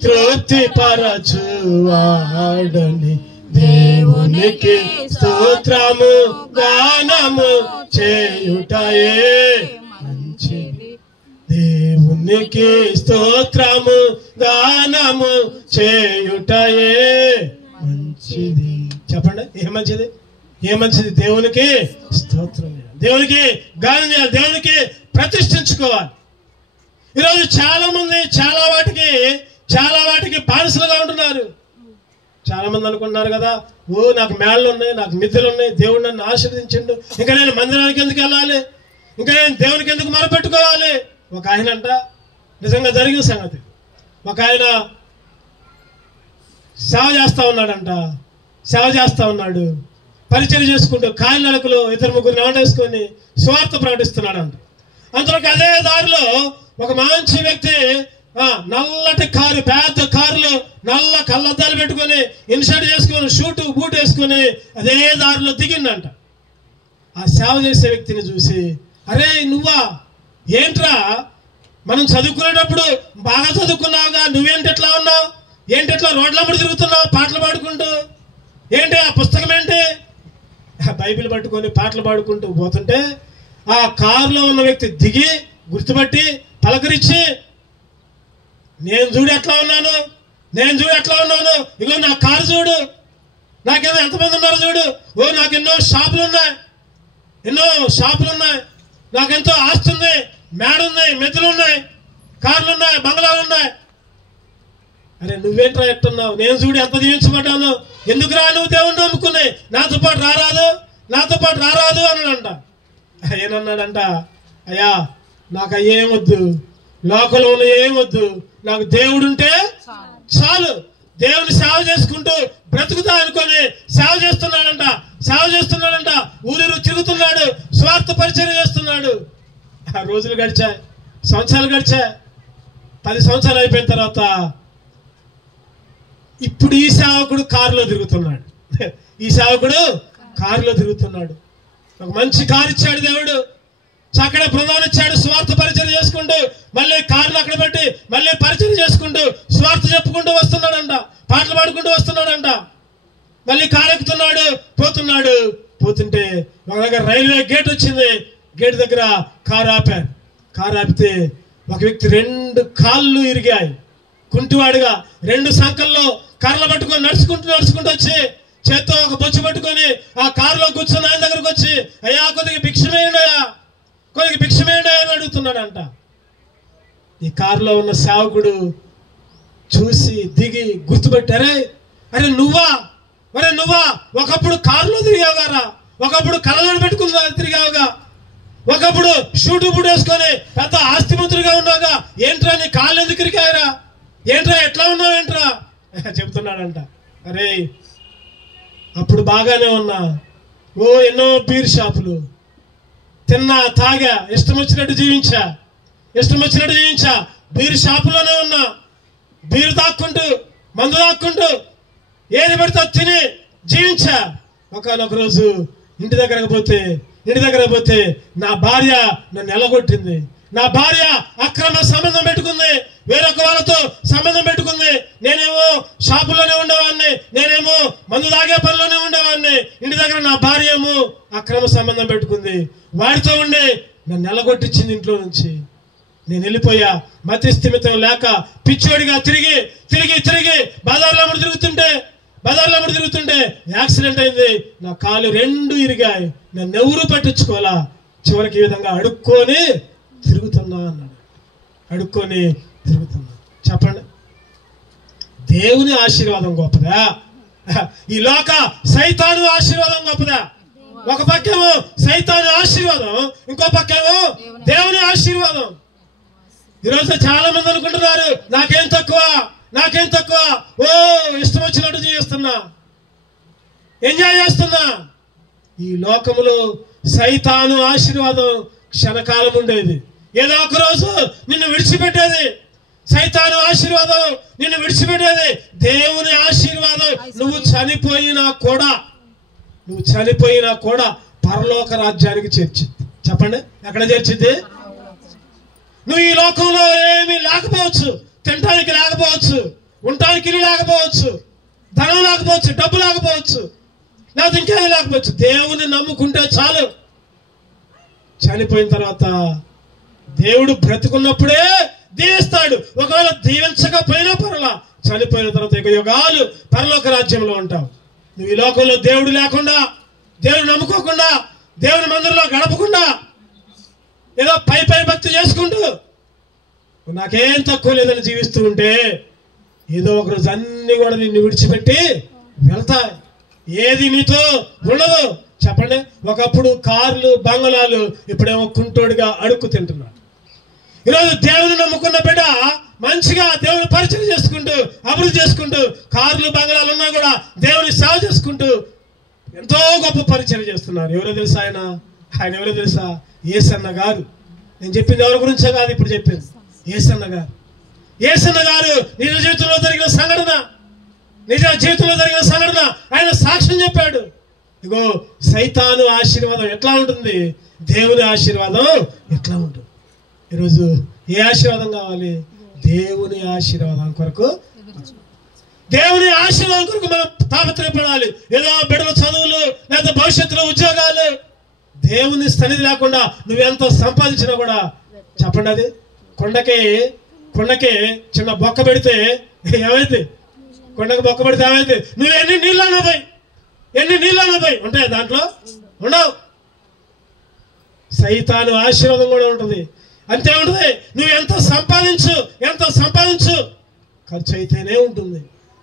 తృప్తిపరచు వాడని, దేవునికి స్తోత్రము గానము చేయుటయే మంచిది. దేవునికి స్తోత్రము గానము చేయుటయే మంచిది. చెప్పండి ఏ మంచిది? దేవునికి స్తోత్రం, దేవునికి గానం చేయాలి, దేవునికి ప్రతిష్ఠించుకోవాలి. ఈరోజు చాలా మంది చాలా వాటికి బానిసలుగా ఉంటున్నారు. చాలా మంది అనుకుంటున్నారు కదా, నాకు మేళ్ళు ఉన్నాయి, నాకు మిద్దెలు ఉన్నాయి, దేవుడు నన్ను ఆశీర్వదించిండు, ఇంకా నేను మందిరానికి ఎందుకు వెళ్ళాలి, ఇంకా నేను దేవునికి ఎందుకు మొరపెట్టుకోవాలి. ఒక ఆయన అంట, నిజంగా జరిగిన సంగతి, ఒక ఆయన సేవ చేస్తా ఉన్నాడు, పరిచయం చేసుకుంటూ కాలినడకలో 2-3 వేసుకొని స్వార్థ ప్రకటిస్తున్నాడంట. అంతలోకి అదే దారిలో ఒక మంచి వ్యక్తి నల్లటి కారు, పెద్ద కారులో నల్ల కళ్ళద్దాలు పెట్టుకొని ఇన్షర్ట్ చేసుకొని షూటు బూట్ వేసుకొని అదే దారిలో దిగిందంట. ఆ సేవ చేసే వ్యక్తిని చూసి, అరే నువ్వా, ఏంట్రా మనం చదువుకునేటప్పుడు బాగా చదువుకున్నావుగా, నువ్వేంటి ఎట్లా ఉన్నావు, ఏంటి ఎట్లా రోడ్లప్పుడు తిరుగుతున్నావు పాటలు పాడుకుంటూ, ఏంటి ఆ పుస్తకం ఏంటి? బైబిల్ పట్టుకొని పాటలు పాడుకుంటూ పోతుంటే ఆ కారులో ఉన్న వ్యక్తి దిగి గుర్తుపట్టి పలకరించి, నేను చూడు ఎట్లా ఉన్నాను, ఇగో నా కారు చూడు, నాకేదో ఎంతమంది ఉన్నారో చూడు. నాకు ఎన్నో షాపులు ఉన్నాయి, నాకెంతో ఆస్తి ఉంది, మేడ ఉంది, మెతులు ఉన్నాయి, కార్లు ఉన్నాయి, బంగ్లాలు ఉన్నాయి. అరే నువ్వేంట్రా ఎట్టున్నావు? నేను చూడు ఎంత దీవించబడ్డాను. ఎందుకురా నువ్వు దేవుణ్ణి నమ్ముకుని నాతో పాటు రారాదు అన్నాడంట. ఏమన్నాడంట? అయ్యా నాకు అయ్యేమొద్దు, లోకంలో ఉన్న ఏమొద్దు, నాకు దేవుడుంటే చాలు. దేవుని సేవ చేసుకుంటూ బ్రతుకుతా అనుకొని సేవ చేస్తున్నాడంట. ఊరూరు తిరుగుతున్నాడు, స్వార్థ పరిచయం చేస్తున్నాడు. ఆ రోజులు గడిచాయి, సంవత్సరాలు గడిచాయి. 10 సంవత్సరాలు అయిపోయిన తర్వాత ఇప్పుడు ఈ సేవకుడు కారులో తిరుగుతున్నాడు. ఒక మంచి కారు ఇచ్చాడు దేవుడు, చక్కటి బృందాన్ని ఇచ్చాడు. స్వార్థ పరిచయం చేసుకుంటూ మళ్ళీ కారులు అక్కడ పెట్టి మళ్ళీ పరిచయం చేసుకుంటూ స్వార్థ చెప్పుకుంటూ వస్తున్నాడంట, పాటలు పాడుకుంటూ వస్తున్నాడంట. మళ్ళీ కారు ఎక్కుతున్నాడు, పోతుంటే ఒక దగ్గర రైల్వే గేట్ వచ్చింది. గేట్ దగ్గర కారు ఆపితే ఒక వ్యక్తి 2 కాళ్ళు ఇరిగాయి, కుంటివాడుగా 2 సంకల్లో కర్రలు పట్టుకొని నడుచుకుంటూ వచ్చి చేత్తో ఒక బొచ్చు పట్టుకొని ఆ కారులో కూర్చొని ఆయన దగ్గరకు వచ్చి, అయ్యా కొద్దిగా భిక్షమేయండి అని అడుగుతున్నాడంట. ఈ కారులో ఉన్న సేవకుడు చూసి దిగి గుర్తుపెట్టారే, అరే నువ్వా ఒకప్పుడు కారులో తిరిగావుగారా, ఒకప్పుడు కళ్ళజోడు పెట్టుకున్నా తిరిగావుగా, ఒకప్పుడు షూటు బూట్ వేసుకొని పెద్ద ఆస్తిమంతుడిగా ఉన్నావుగా, ఏంట్రా నీ కాళ్ళు ఎందుకు ఇరికాయరా, ఏంట్రా ఎట్లా ఉన్నావు ఏంట్రా చెప్తున్నాడంట. అరే అప్పుడు బాగానే ఉన్నా, ఎన్నో బీర్ షాపులు తిన్నా, తాగా, ఇష్టం వచ్చినట్టు జీవించా. బీర్ షాపులోనే ఉన్నా, బీరు తాక్కుంటూ, మందు తాక్కుంటూ, ఏది పడితే తిని జీవించా. ఒకనొక రోజు ఇంటి దగ్గరకు పోతే నా భార్య నన్ను ఎలగొట్టింది. నా భార్య అక్రమ సంబంధం పెట్టుకుంది, వేరొక వాళ్ళతో సంబంధం పెట్టుకుంది. నేనేమో షాపులోనే ఉండేవాడిని, నేనేమో మందు తాగే పనిలోనే ఉండేవాడిని. ఇంటి దగ్గర నా భార్య ఏమో అక్రమ సంబంధం పెట్టుకుంది, వాడితో ఉండి నన్ను ఎలగొట్టించింది ఇంట్లో నుంచి. నేను వెళ్ళిపోయా. మతి స్థిమితం లేక పిచ్చోడిగా తిరిగి బజార్లో తిరుగుతుంటే యాక్సిడెంట్ అయింది. నా కాళ్ళు 2 ఇరిగాయి, నన్ను ఎవరు పట్టించుకోవాలా. చివరికి ఈ విధంగా అడుక్కొని తిరుగుతున్నా అన్నాడు. చెప్పండి, దేవుని ఆశీర్వాదం గొప్పదా? ఈ లోక సైతాను ఆశీర్వాదం గొప్పదా? ఒక పక్కేమో సైతాను ఆశీర్వాదం, ఇంకో పక్కేమో దేవుని ఆశీర్వాదం. ఈరోజు చాలా మంది అనుకుంటున్నారు నాకేం తక్కువ, ఇష్టం వచ్చినట్టు చేస్తున్నా, ఎంజాయ్ చేస్తున్నా. ఈ లోకములో సైతాను ఆశీర్వాదం క్షణకాలం ఉండేది, ఏదో ఒక రోజు నిన్ను విడిచిపెట్టేది. సైతాను ఆశీర్వాదం నిన్ను విడిచిపెట్టేది. దేవుని ఆశీర్వాదం నువ్వు చనిపోయినా కూడా పరలోక రాజ్యానికి చేర్చింది. చెప్పండి, ఎక్కడ చేర్చింది? నువ్వు ఈ లోకంలో ఏమీ లేకపోవచ్చు, తినడానికి లేకపోవచ్చు, ఉండటానికి ఇల్లు లేకపోవచ్చు, ధనం లేకపోవచ్చు, డబ్బు లేకపోవచ్చు, లేకపోతే ఇంకేమీ లేకపోవచ్చు. దేవుని నమ్ముకుంటే చాలు. చనిపోయిన తర్వాత దేవుడు బ్రతుకున్నప్పుడే దీవిస్తాడు. ఒకవేళ దీవించకపోయినా పర్లా, చనిపోయిన తర్వాత యుగాలు పరలోక రాజ్యంలో ఉంటావు. నువ్వు ఈ లోకంలో దేవుడు లేకుండా, దేవుడు నమ్ముకోకుండా, దేవుని మందిరంలో గడపకుండా, ఏదో పై భక్తి చేసుకుంటూ నాకేం తక్కువ లేదని జీవిస్తూ ఉంటే ఏదో ఒకరోజు అన్ని కూడా నిన్ను విడిచిపెట్టి వెళ్తాయి. ఏది నీతో ఉండదు. చెప్పండి, ఒకప్పుడు కార్లు, బంగళాలు, ఇప్పుడేమో కుంటోడిగా అడుక్కు తింటున్నాడు. ఈరోజు దేవుని నమ్ముకున్న బిడ్డ మంచిగా దేవుని పరిచయం చేసుకుంటూ, అభివృద్ధి చేసుకుంటూ, కార్లు, బంగళాలు ఉన్నా కూడా దేవుని సేవ చేసుకుంటూ ఎంతో గొప్ప పరిచయం చేస్తున్నారు. ఎవరో తెలుసా ఆయన ఎవరో తెలుసా? యేసన్న గారు. నేను చెప్పింది ఎవరి గురించో కాదు, ఇప్పుడు చెప్పింది యేసన్న గారు. నిజ జీవితంలో జరిగిన సంఘటన ఆయన సాక్ష్యం చెప్పాడు. ఇగో సైతాను ఆశీర్వాదం ఎట్లా ఉంటుంది, దేవుని ఆశీర్వాదం ఎట్లా ఉంటుంది. ఈరోజు ఏ ఆశీర్వాదం కావాలి? దేవుని ఆశీర్వాదం కొరకు మనం తాపత్రయపడాలి. ఏదో బిడ్డల చదువులు లేదా భవిష్యత్తులో ఉద్యోగాలు, దేవుని సన్నిధి లేకుండా నువ్వెంత సంపాదించినా కూడా చెప్పండి, అది కొండకి చిన్న బొక్క పెడితే ఏమైంది? కొండకి బొక్క పెడితే ఏమైంది? నువ్వు ఎన్ని నీళ్ళన్నా పోయి, ఎన్ని నీళ్ళలో పోయి ఉంటాయి, దాంట్లో ఉండవు. సైతాను ఆశీర్వాదం కూడా ఉంటుంది. అంతే ఉంటుంది. నువ్వు ఎంత సంపాదించు ఖర్చు అయితేనే ఉంటుంది.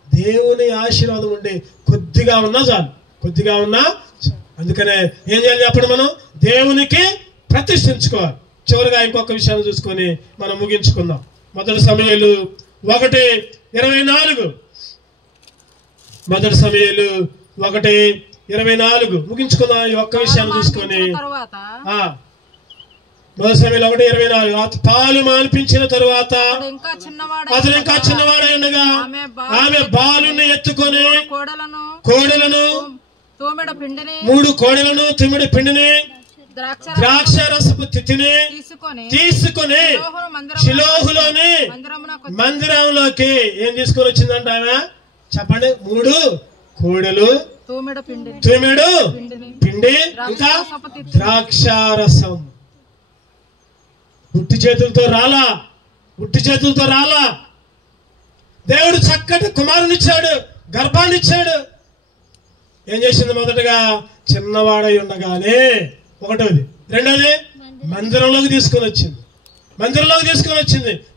దేవుని ఆశీర్వాదం ఉండి కొద్దిగా ఉన్నా చాలు, కొద్దిగా ఉన్నా. అందుకనే ఏం చేయాలి చెప్పండి, మనం దేవునికి ప్రతిష్ఠించుకోవాలి. చివరిగా ఇంకొక విషయాన్ని చూసుకొని మనం ముగించుకుందాం. మొదటి సమూయేలు 1:24. మొదటి సమూయేలు 1:24 ముగించుకుందాం ఈ ఒక్క విషయాన్ని చూసుకొని. మొదటి సమూయేలు 1:24. పాలు మాన్పించిన తరువాత అతను ఇంకా చిన్నవాడై ఉండగా ఆమె బాలుని ఎత్తుకొని కోడెలను 3 కోడెలను తుమ్మిడి పిండిని ద్రాక్ష రసపు తిత్తిని తీసుకొని షిలోహులోని మందిరంలోకి ఏం తీసుకొని వచ్చిందంట ఆమె చెప్పండి? 3 కోడెలు, తుమ్మిడు పిండి, ఇంకా ద్రాక్షారసం. ఉట్టి చేతులతో రాలా. దేవుడు చక్కటి కుమారునిచ్చాడు, గర్భాన్నిచ్చాడు. ఏం చేసింది? మొదటగా చిన్నవాడై ఉండగానే, ఒకటోది. రెండోది మందిరంలోకి తీసుకొని వచ్చింది.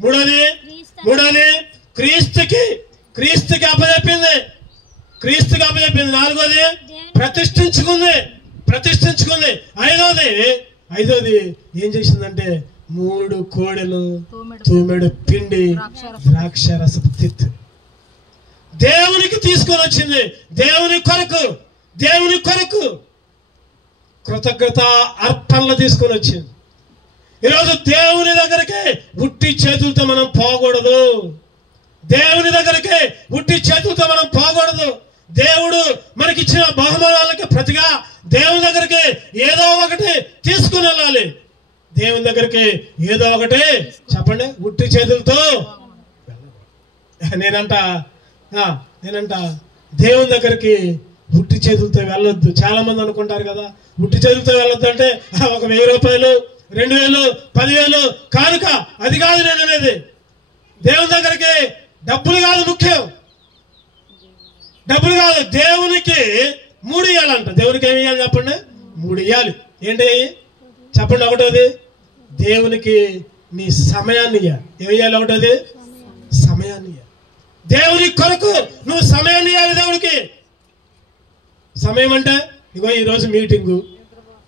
మూడోది క్రీస్తుకి అప్పచెప్పింది. నాలుగోది ప్రతిష్ఠించుకుంది. ఐదోది ఏం చేసిందంటే 3 కోడెలు, తూమెడు పిండి, ద్రాక్ష రసపు తిత్తు దేవునికి తీసుకొని వచ్చింది. దేవుని కొరకు కృతజ్ఞత అర్పణలు తీసుకొని వచ్చింది. ఈరోజు దేవుని దగ్గరికి ఉట్టి చేతులతో మనం పోకూడదు. దేవుడు మనకిచ్చిన బహుమానాలకి ప్రతిగా దేవుని దగ్గరికి ఏదో ఒకటి తీసుకుని వెళ్ళాలి. దేవుని దగ్గరికి ఏదో ఒకటి చెప్పండి. ఉట్టి చేతులతో నేనంట దేవుని దగ్గరికి ఉట్టి చేతులతో వెళ్ళొద్దు. చాలా మంది అనుకుంటారు కదా, ఉట్టి చేతులతో వెళ్ళొద్దు అంటే ఒక 1000 రూపాయలు, 2000, 10,000 కానుక, అది కాదు నేను అనేది. దేవుని దగ్గరికి డబ్బులు కాదు ముఖ్యం, దేవునికి 3 ఇవ్వాలంట. దేవునికి ఏమి ఇవ్వాలి చెప్పండి? 3 ఇవ్వాలి. ఏంటి చెప్పండి? ఒకటోది దేవునికి నీ సమయాన్ని ఇవ్వాలి. ఏమి ఇవ్వాలి? ఒకటోది సమయాన్ని ఇవ్వాలి. దేవుని కొరకు నువ్వు సమయాన్ని ఇవ్వాలి. దేవుడికి సమయం అంటే ఇగో ఈరోజు మీటింగు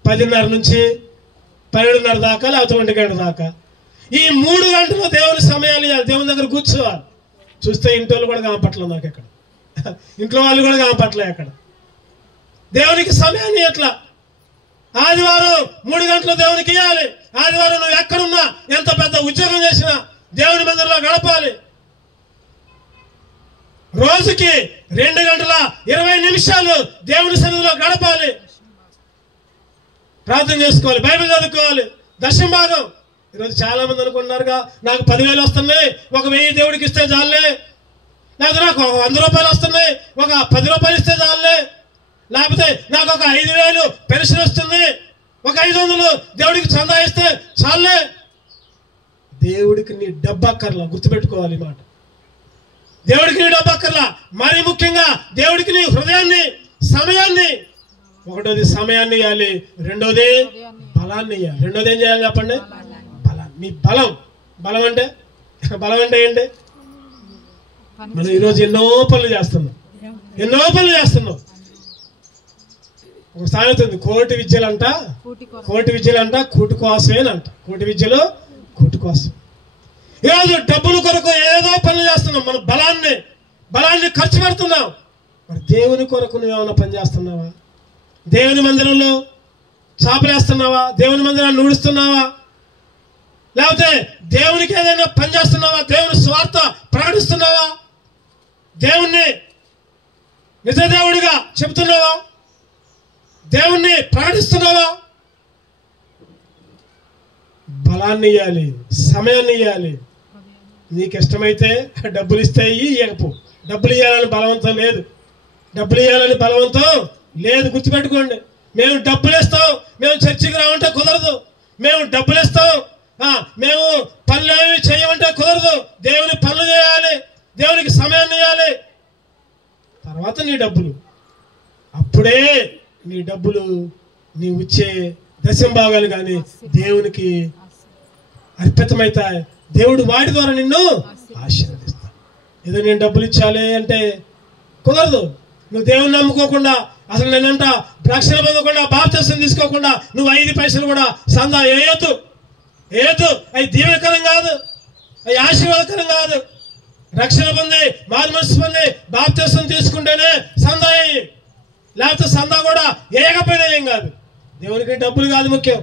10:30 నుంచి 12:30 దాకా, లేకపోతే 1 గంట దాకా. ఈ 3 గంటలు దేవుని సమయాన్ని ఇవ్వాలి. దేవుని దగ్గర కూర్చోవాలి. చూస్తే ఇంట్లో కూడా కాంపట్లేదు నాకు, ఎక్కడ ఇంట్లో వాళ్ళు కూడా కాంపట్లే అక్కడ. దేవునికి సమయాన్ని ఎట్లా? ఆదివారం 3 గంటలు దేవునికి ఇవ్వాలి. ఆదివారం నువ్వు ఎక్కడున్నా, ఎంత పెద్ద ఉద్యోగం చేసినా దేవుని మందిరంలో గడపాలి. రోజుకి 2:20 దేవుని సన్నిధిలో గడపాలి. ప్రార్థన చేసుకోవాలి, బైబిల్ చదువుకోవాలి, దశమ భాగం. ఈరోజు చాలా మంది అనుకుంటున్నారుగా, నాకు 10,000 వస్తున్నాయి, ఒక 1000 దేవుడికి ఇస్తే చాలే, లేకపోతే నాకు 100 రూపాయలు వస్తున్నాయి, ఒక 10 రూపాయలు ఇస్తే చాలే, లేకపోతే నాకు ఒక 5,000 పెన్షన్ వస్తుంది, ఒక 500 దేవుడికి చందా ఇస్తే చాలే. దేవుడికి నీ డబ్బక్కర్లా, గుర్తుపెట్టుకోవాలి మాట. దేవుడికి నీ డబ్బక్కర్లా. మరీ ముఖ్యంగా దేవుడికి నీ హృదయాన్ని, సమయాన్ని. ఒకటోది సమయాన్ని ఇవ్వాలి, రెండోది బలాన్ని ఇవ్వాలి. రెండోది ఏం చేయాలి చెప్పండి? బలాన్ని. నీ బలం అంటే ఏంటి? మనం ఈరోజు ఎన్నో పనులు చేస్తున్నాం. ఒక సామెత ఉంది, కోటి విద్యలంట కూటి కోసమేనంట. కోటి విద్యలు కూటి కోసం. ఈరోజు డబ్బుల కొరకు ఏదో పనులు చేస్తున్నాం. మనం బలాన్ని ఖర్చు పెడుతున్నాం. మరి దేవుని కొరకు నువ్వేమైనా పని చేస్తున్నావా? దేవుని మందిరంలో చాపలేస్తున్నావా? దేవుని మందిరాన్ని నూడుస్తున్నావా? లేకపోతే దేవునికి ఏదైనా పని చేస్తున్నావా? దేవుని స్వార్థ ప్రకటిస్తున్నావా? దేవుణ్ణి నిజ దేవుడిగా చెబుతున్నావా? దేవుణ్ణి ప్రకటిస్తున్నావా? బలాన్ని ఇవ్వాలి, సమయాన్ని ఇవ్వాలి. నీకు ఇష్టమైతే డబ్బులు ఇస్తే ఇవ్వకపో. డబ్బులు ఇవ్వాలని బలవంతం లేదు. గుర్తుపెట్టుకోండి. మేము డబ్బులు ఇస్తాం, మేము చర్చికి రావంటే కుదరదు. మేము డబ్బులు ఇస్తాం, మేము పనులు ఏమి చేయమంటే కుదరదు. దేవుని పనులు చేయాలి, దేవునికి సమయాన్ని ఇవ్వాలి, తర్వాత నీ డబ్బులు. అప్పుడే నీవు ఇచ్చే దశంభాగాలు కానీ దేవునికి అర్పితమవుతాయి. దేవుడు వాటి ద్వారా నిన్ను ఆశీర్వదిస్తాడు. ఏదో నేను డబ్బులు ఇచ్చాలి అంటే కుదరదు. నువ్వు దేవుని నమ్ముకోకుండా, అసలు నేనంట రక్షణ పొందకుండా, బాప్తిసం తీసుకోకుండా నువ్వు 5 పైసలు కూడా సందా వేయొద్దు. అవి దీవెనకరం కాదు, అవి ఆశీర్వాదకరం కాదు. రక్షణ పొంది, మారు మనసు పొంది బాప్తిసం తీసుకుంటేనే సందా వేయి, లేకపోతే సందా కూడా వేయకపోయినా ఏం కాదు. దేవునికి డబ్బులు కాదు ముఖ్యం,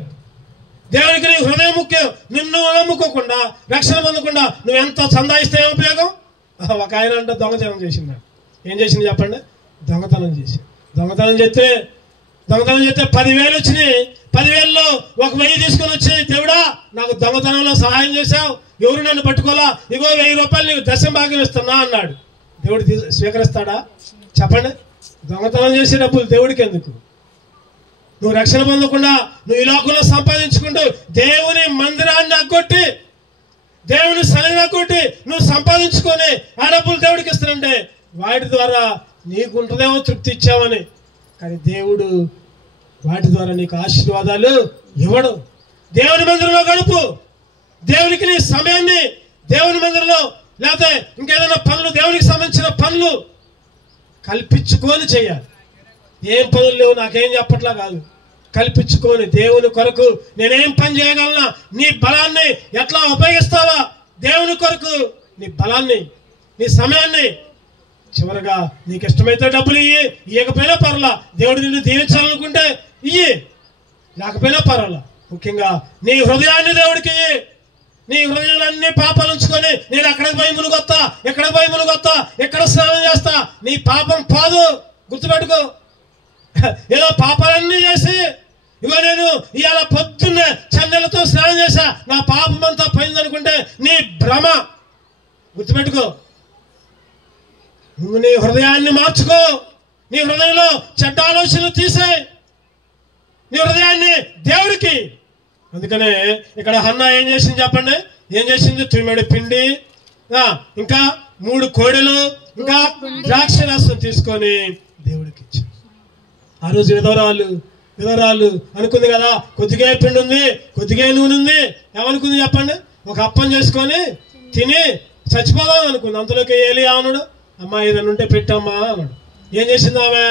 దేవునికి నీ హృదయం ముఖ్యం. నిన్ను నమ్ముకోకుండా, రక్షణ పొందకుండా నువ్వు ఎంత సందా ఇస్తే ఏం ఉపయోగం? ఒక ఆయన అంటే దొంగతనం చేసింది. ఏం చేసింది చెప్పండి? దొంగతనం చేస్తే 10,000 వచ్చినాయి. 10,000లో 1,000 తీసుకొని వచ్చి, దేవుడా నాకు దొంగతనంలో సహాయం చేశావు, ఎవరు నన్ను పట్టుకోలా, ఇగో 1,000 రూపాయలు నీకు దశంభాగం ఇస్తున్నా అన్నాడు. దేవుడు స్వీకరిస్తాడా? చెప్పండి. దొంగతనం చేసే డబ్బులు దేవుడికి ఎందుకు? నువ్వు రక్షణ పొందకుండా, నువ్వు ఈ లోకంలో సంపాదించుకుంటూ దేవుని మందిరాన్ని అగ్గొట్టి, దేవుని సన్నిధిని అగ్గొట్టి నువ్వు సంపాదించుకొని ఆ డబ్బులు దేవుడికి ఇస్తానంటే వాటి ద్వారా నీకుంటుందేమో తృప్తి ఇచ్చావని, కానీ దేవుడు వాటి ద్వారా నీకు ఆశీర్వాదాలు ఇవ్వడు. దేవుని మందిరంలో గడుపు. దేవునికి నీ సమయాన్ని దేవుని మందిరంలో, లేకపోతే ఇంకేదైనా పనులు, దేవునికి సంబంధించిన పనులు కల్పించుకొని చేయాలి. ఏం పనులు లేవు నాకేం చెప్పట్లా కాదు, కల్పించుకొని దేవుని కొరకు నేనేం పని చేయగలనా, నీ బలాన్ని ఎట్లా ఉపయోగిస్తావా దేవుని కొరకు, నీ బలాన్ని, నీ సమయాన్ని. చివరగా నీకు ఇష్టమైతే డబ్బులు ఇవ్వకపోయినా పర్వాలా, దేవుడు నిన్ను దీవించాలనుకుంటే ఇయ్యి, లేకపోయినా పర్వాలా. ముఖ్యంగా నీ హృదయాన్ని దేవుడికి ఇయ్యి. నీ హృదయాలన్నీ పాపాలు ఉంచుకొని నేను అక్కడికి పోయి మునుగొత్తా, ఎక్కడికి పోయి మునుగొత్తా, ఎక్కడ స్నానం చేస్తా, నీ పాపం పాదు. గుర్తుపెట్టుకో. ఏదో పాపాలన్నీ చేసి, ఇగో నేను ఇవాళ పొద్దున్నే చన్నెలతో స్నానం చేశా, నా పాపం అంతా పోయిందనుకుంటే నీ భ్రమ. గుర్తుపెట్టుకో. నువ్వు నీ హృదయాన్ని మార్చుకో. నీ హృదయంలో చెడ్డ ఆలోచనలు తీసేయి. నీ హృదయాన్ని దేవుడికి. అందుకనే ఇక్కడ హన్నా ఏం చేసింది చెప్పండి? ఏం చేసింది? తుమ్మెడి పిండి, ఇంకా 3 కోడెలు, ఇంకా ద్రాక్ష రసం తీసుకొని దేవుడికి ఇచ్చింది. ఆ రోజు విధవరాలు అనుకుంది కదా, కొద్దిగా పిండి ఉంది, కొద్దిగా నూనె ఉంది. ఏమనుకుంది చెప్పండి? ఒక అప్పం చేసుకొని తిని చచ్చిపోదాం అనుకుంది. అంతలోకి ఏలి అవునుడు, అమ్మా ఏదైనా ఉంటే పెట్టమ్మా అన్నాడు. ఏం చేసింది ఆమె?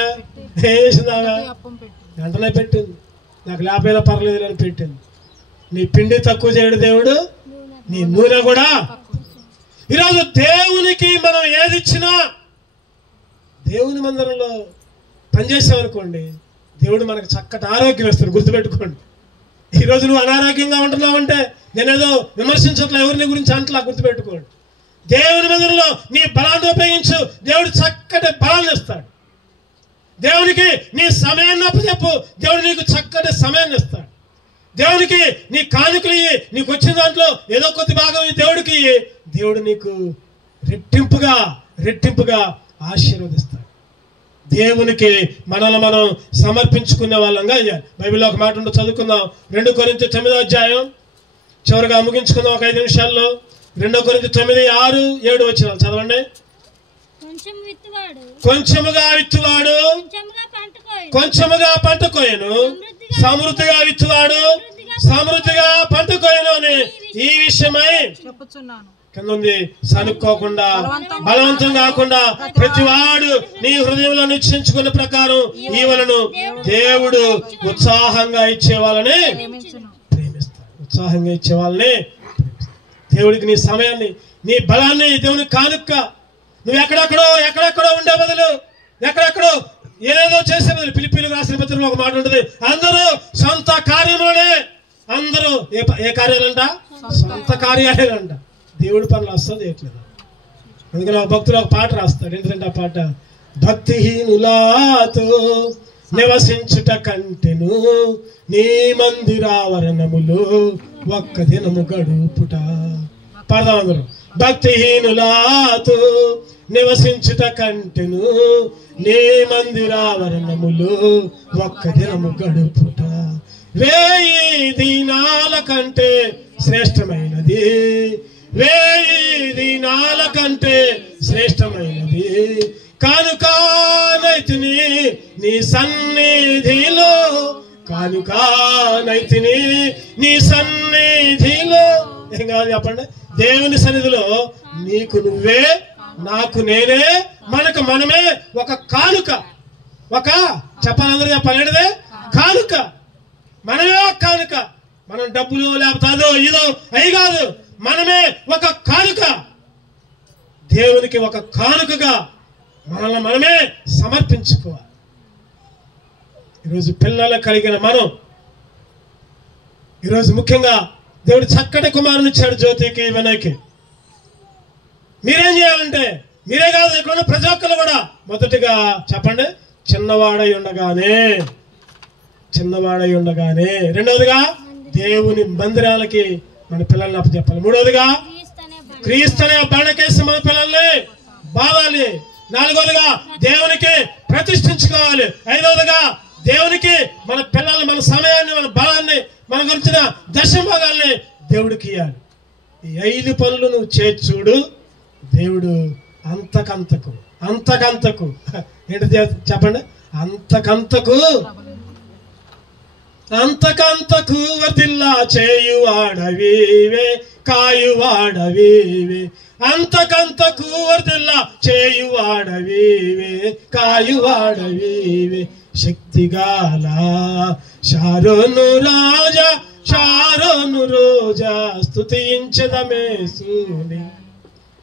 వెంటనే పెట్టింది. నాకు లేకపోయినా పర్లేదు అని పెట్టింది. నీ పిండి తక్కువ చేయడు దేవుడు, నీ నూనె కూడా. ఈరోజు దేవునికి మనం ఏది ఇచ్చినా, దేవుని మందిరంలో పనిచేసామనుకోండి, దేవుడు మనకు చక్కటి ఆరోగ్యం ఇస్తాడు. గుర్తుపెట్టుకోండి. ఈరోజు నువ్వు అనారోగ్యంగా ఉంటున్నావంటే నేనేదో విమర్శించట్లా, ఎవరిని గురించి అంటలా. గుర్తుపెట్టుకోండి. దేవుని మందిరంలో నీ బలాన్ని ఉపయోగించు, దేవుడు చక్కటి బలాన్ని ఇస్తాడు. దేవునికి నీ సమయాన్ని అప్పచెప్పు, దేవుడు నీకు చక్కటి సమయాన్ని ఇస్తాడు. దేవునికి నీ కానుకలు ఇయ్యి, నీకు వచ్చిన దాంట్లో ఏదో కొద్ది భాగం దేవుడికి ఇయ్యి, దేవుడు నీకు రెట్టింపుగా ఆశీర్వదిస్తాడు. దేవునికి మనల్ని మనం సమర్పించుకునే వాళ్ళంగా అయ్యాలి. బైబిల్లో ఒక మాట ఉంటే చదువుకుందాం. 2 కొరింథీ 9వ అధ్యాయం చివరిగా ముగించుకుందాం ఒక 5 నిమిషాల్లో. 2 కొరింథీ 9, 6, 7 వచనాలు చదవండి. కొంచెముగా విత్తువాడు కొంచెముగా పంట కోయను, సమృద్ధిగా విత్తువాడు సమృద్ధిగా పంట కోయను అని ఈ విషయమై చెప్పుచున్నాను. కింద ఉంది, సనుక్కోకుండా, బలవంతం కాకుండా ప్రతివాడు నీ హృదయంలో నిశ్చయించుకున్న ప్రకారం ఈవలను దేవుడు ఉత్సాహంగా ఇచ్చే వాళ్ళని ప్రేమిస్తాడు. ఉత్సాహంగా ఇచ్చే వాళ్ళని దేవుడికి నీ సమయాన్ని, నీ బలాన్ని దేవునికి కానుక్క. నువ్వు ఎక్కడెక్కడో ఉండే బదులు, ఎక్కడెక్కడో ఏదేదో చేసే బదులు, ఫిలిప్పీలకు రాసిన పత్రికలో ఒక మాట ఉంటుంది, అందరూ సొంత కార్యంలోనే. అందరూ ఏ కార్యాలంట? సొంత కార్యాలంట. దేవుడి పనులు వస్తుంది చేయట్లేదు. అందుకని ఒక భక్తులు ఒక పాట రాస్తాడు. ఏంటంటే ఆ పాట, భక్తిహీనులాతో నివసించుట కంటెను నీ మందిరావరణములో ఒక్క దినము గడుపుట. పాడదాం అందరూ. భక్తిహీనులాతో నివసించుట కంటెను నీ మందిరావరణములో ఒక్క దినము గడుపుట 1000 దినాల కంటే శ్రేష్టమైనది, 1000 దినాల కంటే శ్రేష్టమైనది. కానుకానైతిని నీ సన్నిధిలో కానుకానైతిని నీ సన్నిధిలో. ఏం కావాలి చెప్పండి? దేవుని సన్నిధిలో నీకు నువ్వే, నాకు నేనే, మనకు మనమే ఒక కానుక. ఒక చెప్పాలందరూ చెప్పాలంటే కానుక. మనమే ఒక కానుక. మనం డబ్బులు లేకపోతే అదో ఇదో అయి కాదు, మనమే ఒక కానుక. దేవునికి ఒక కానుకగా మనల్ని మనమే సమర్పించుకోవాలి. ఈరోజు పిల్లలు కలిగిన మనం, ఈరోజు ముఖ్యంగా దేవుడు చక్కటి కుమారుని ఇచ్చాడు జ్యోతికి, వినయ్కి. మీరేం చేయాలంటే, మీరే కాదు ఇక్కడ ప్రతి ఒక్కరు కూడా మొదటిగా చెప్పండి, చిన్నవాడై ఉండగానే. రెండవదిగా దేవుని మందిరాలకి మన పిల్లల్ని అప్పచెప్పాలి. మూడవదిగా క్రీస్తు అనే బండకేసి మన పిల్లల్ని బాధాలి. నాలుగవదిగా దేవునికి ప్రతిష్ఠించుకోవాలి. ఐదవదిగా దేవునికి మన పిల్లల్ని, మన సమయాన్ని, మన బలాన్ని, మన గురించిన దశభాగాల్ని దేవుడికి ఇవ్వాలి. ఈ 5 పనులు నువ్వు చేసి చూడు, దేవుడు అంతకంతకు ఏంటి చెప్పండి, అంతకంతకు వర్తిల్లా చేయువాడవీవే, కాయువాడవీవే. అంతకంతకు వర్తిల్లా చేయువాడవీవే, కాయువాడవీవే. శక్తిగాల షారోను రోజా స్తుతించదమేసుని.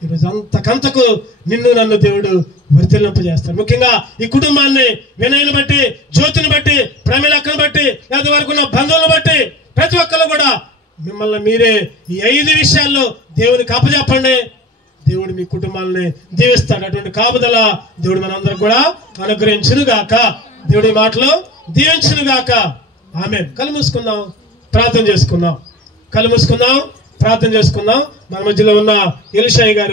ఈరోజు అంతకంతకు నిన్ను నన్ను దేవుడు వర్తిల్లింపజేస్తాడు. ముఖ్యంగా ఈ కుటుంబాన్ని, వినయ్ని బట్టి, జ్యోతిని బట్టి, ప్రమీలక్కను బట్టి, లేదా వరకు ఉన్న బంధువులను బట్టి ప్రతి ఒక్కరు కూడా మిమ్మల్ని మీరే ఈ 5 విషయాల్లో దేవునికి అప్పచెప్పండి. దేవుడు మీ కుటుంబాలని దీవిస్తాడు. అటువంటి కాపుదల దేవుడు మనందరికి కూడా అనుగ్రహించును గాక. దేవుడి మాటలు దీవించును గాక. ఆమేన్. కళ్ళు మూసుకుందాం, ప్రార్థన చేసుకుందాం. మన మధ్యలో ఉన్న ఎలీషా గారు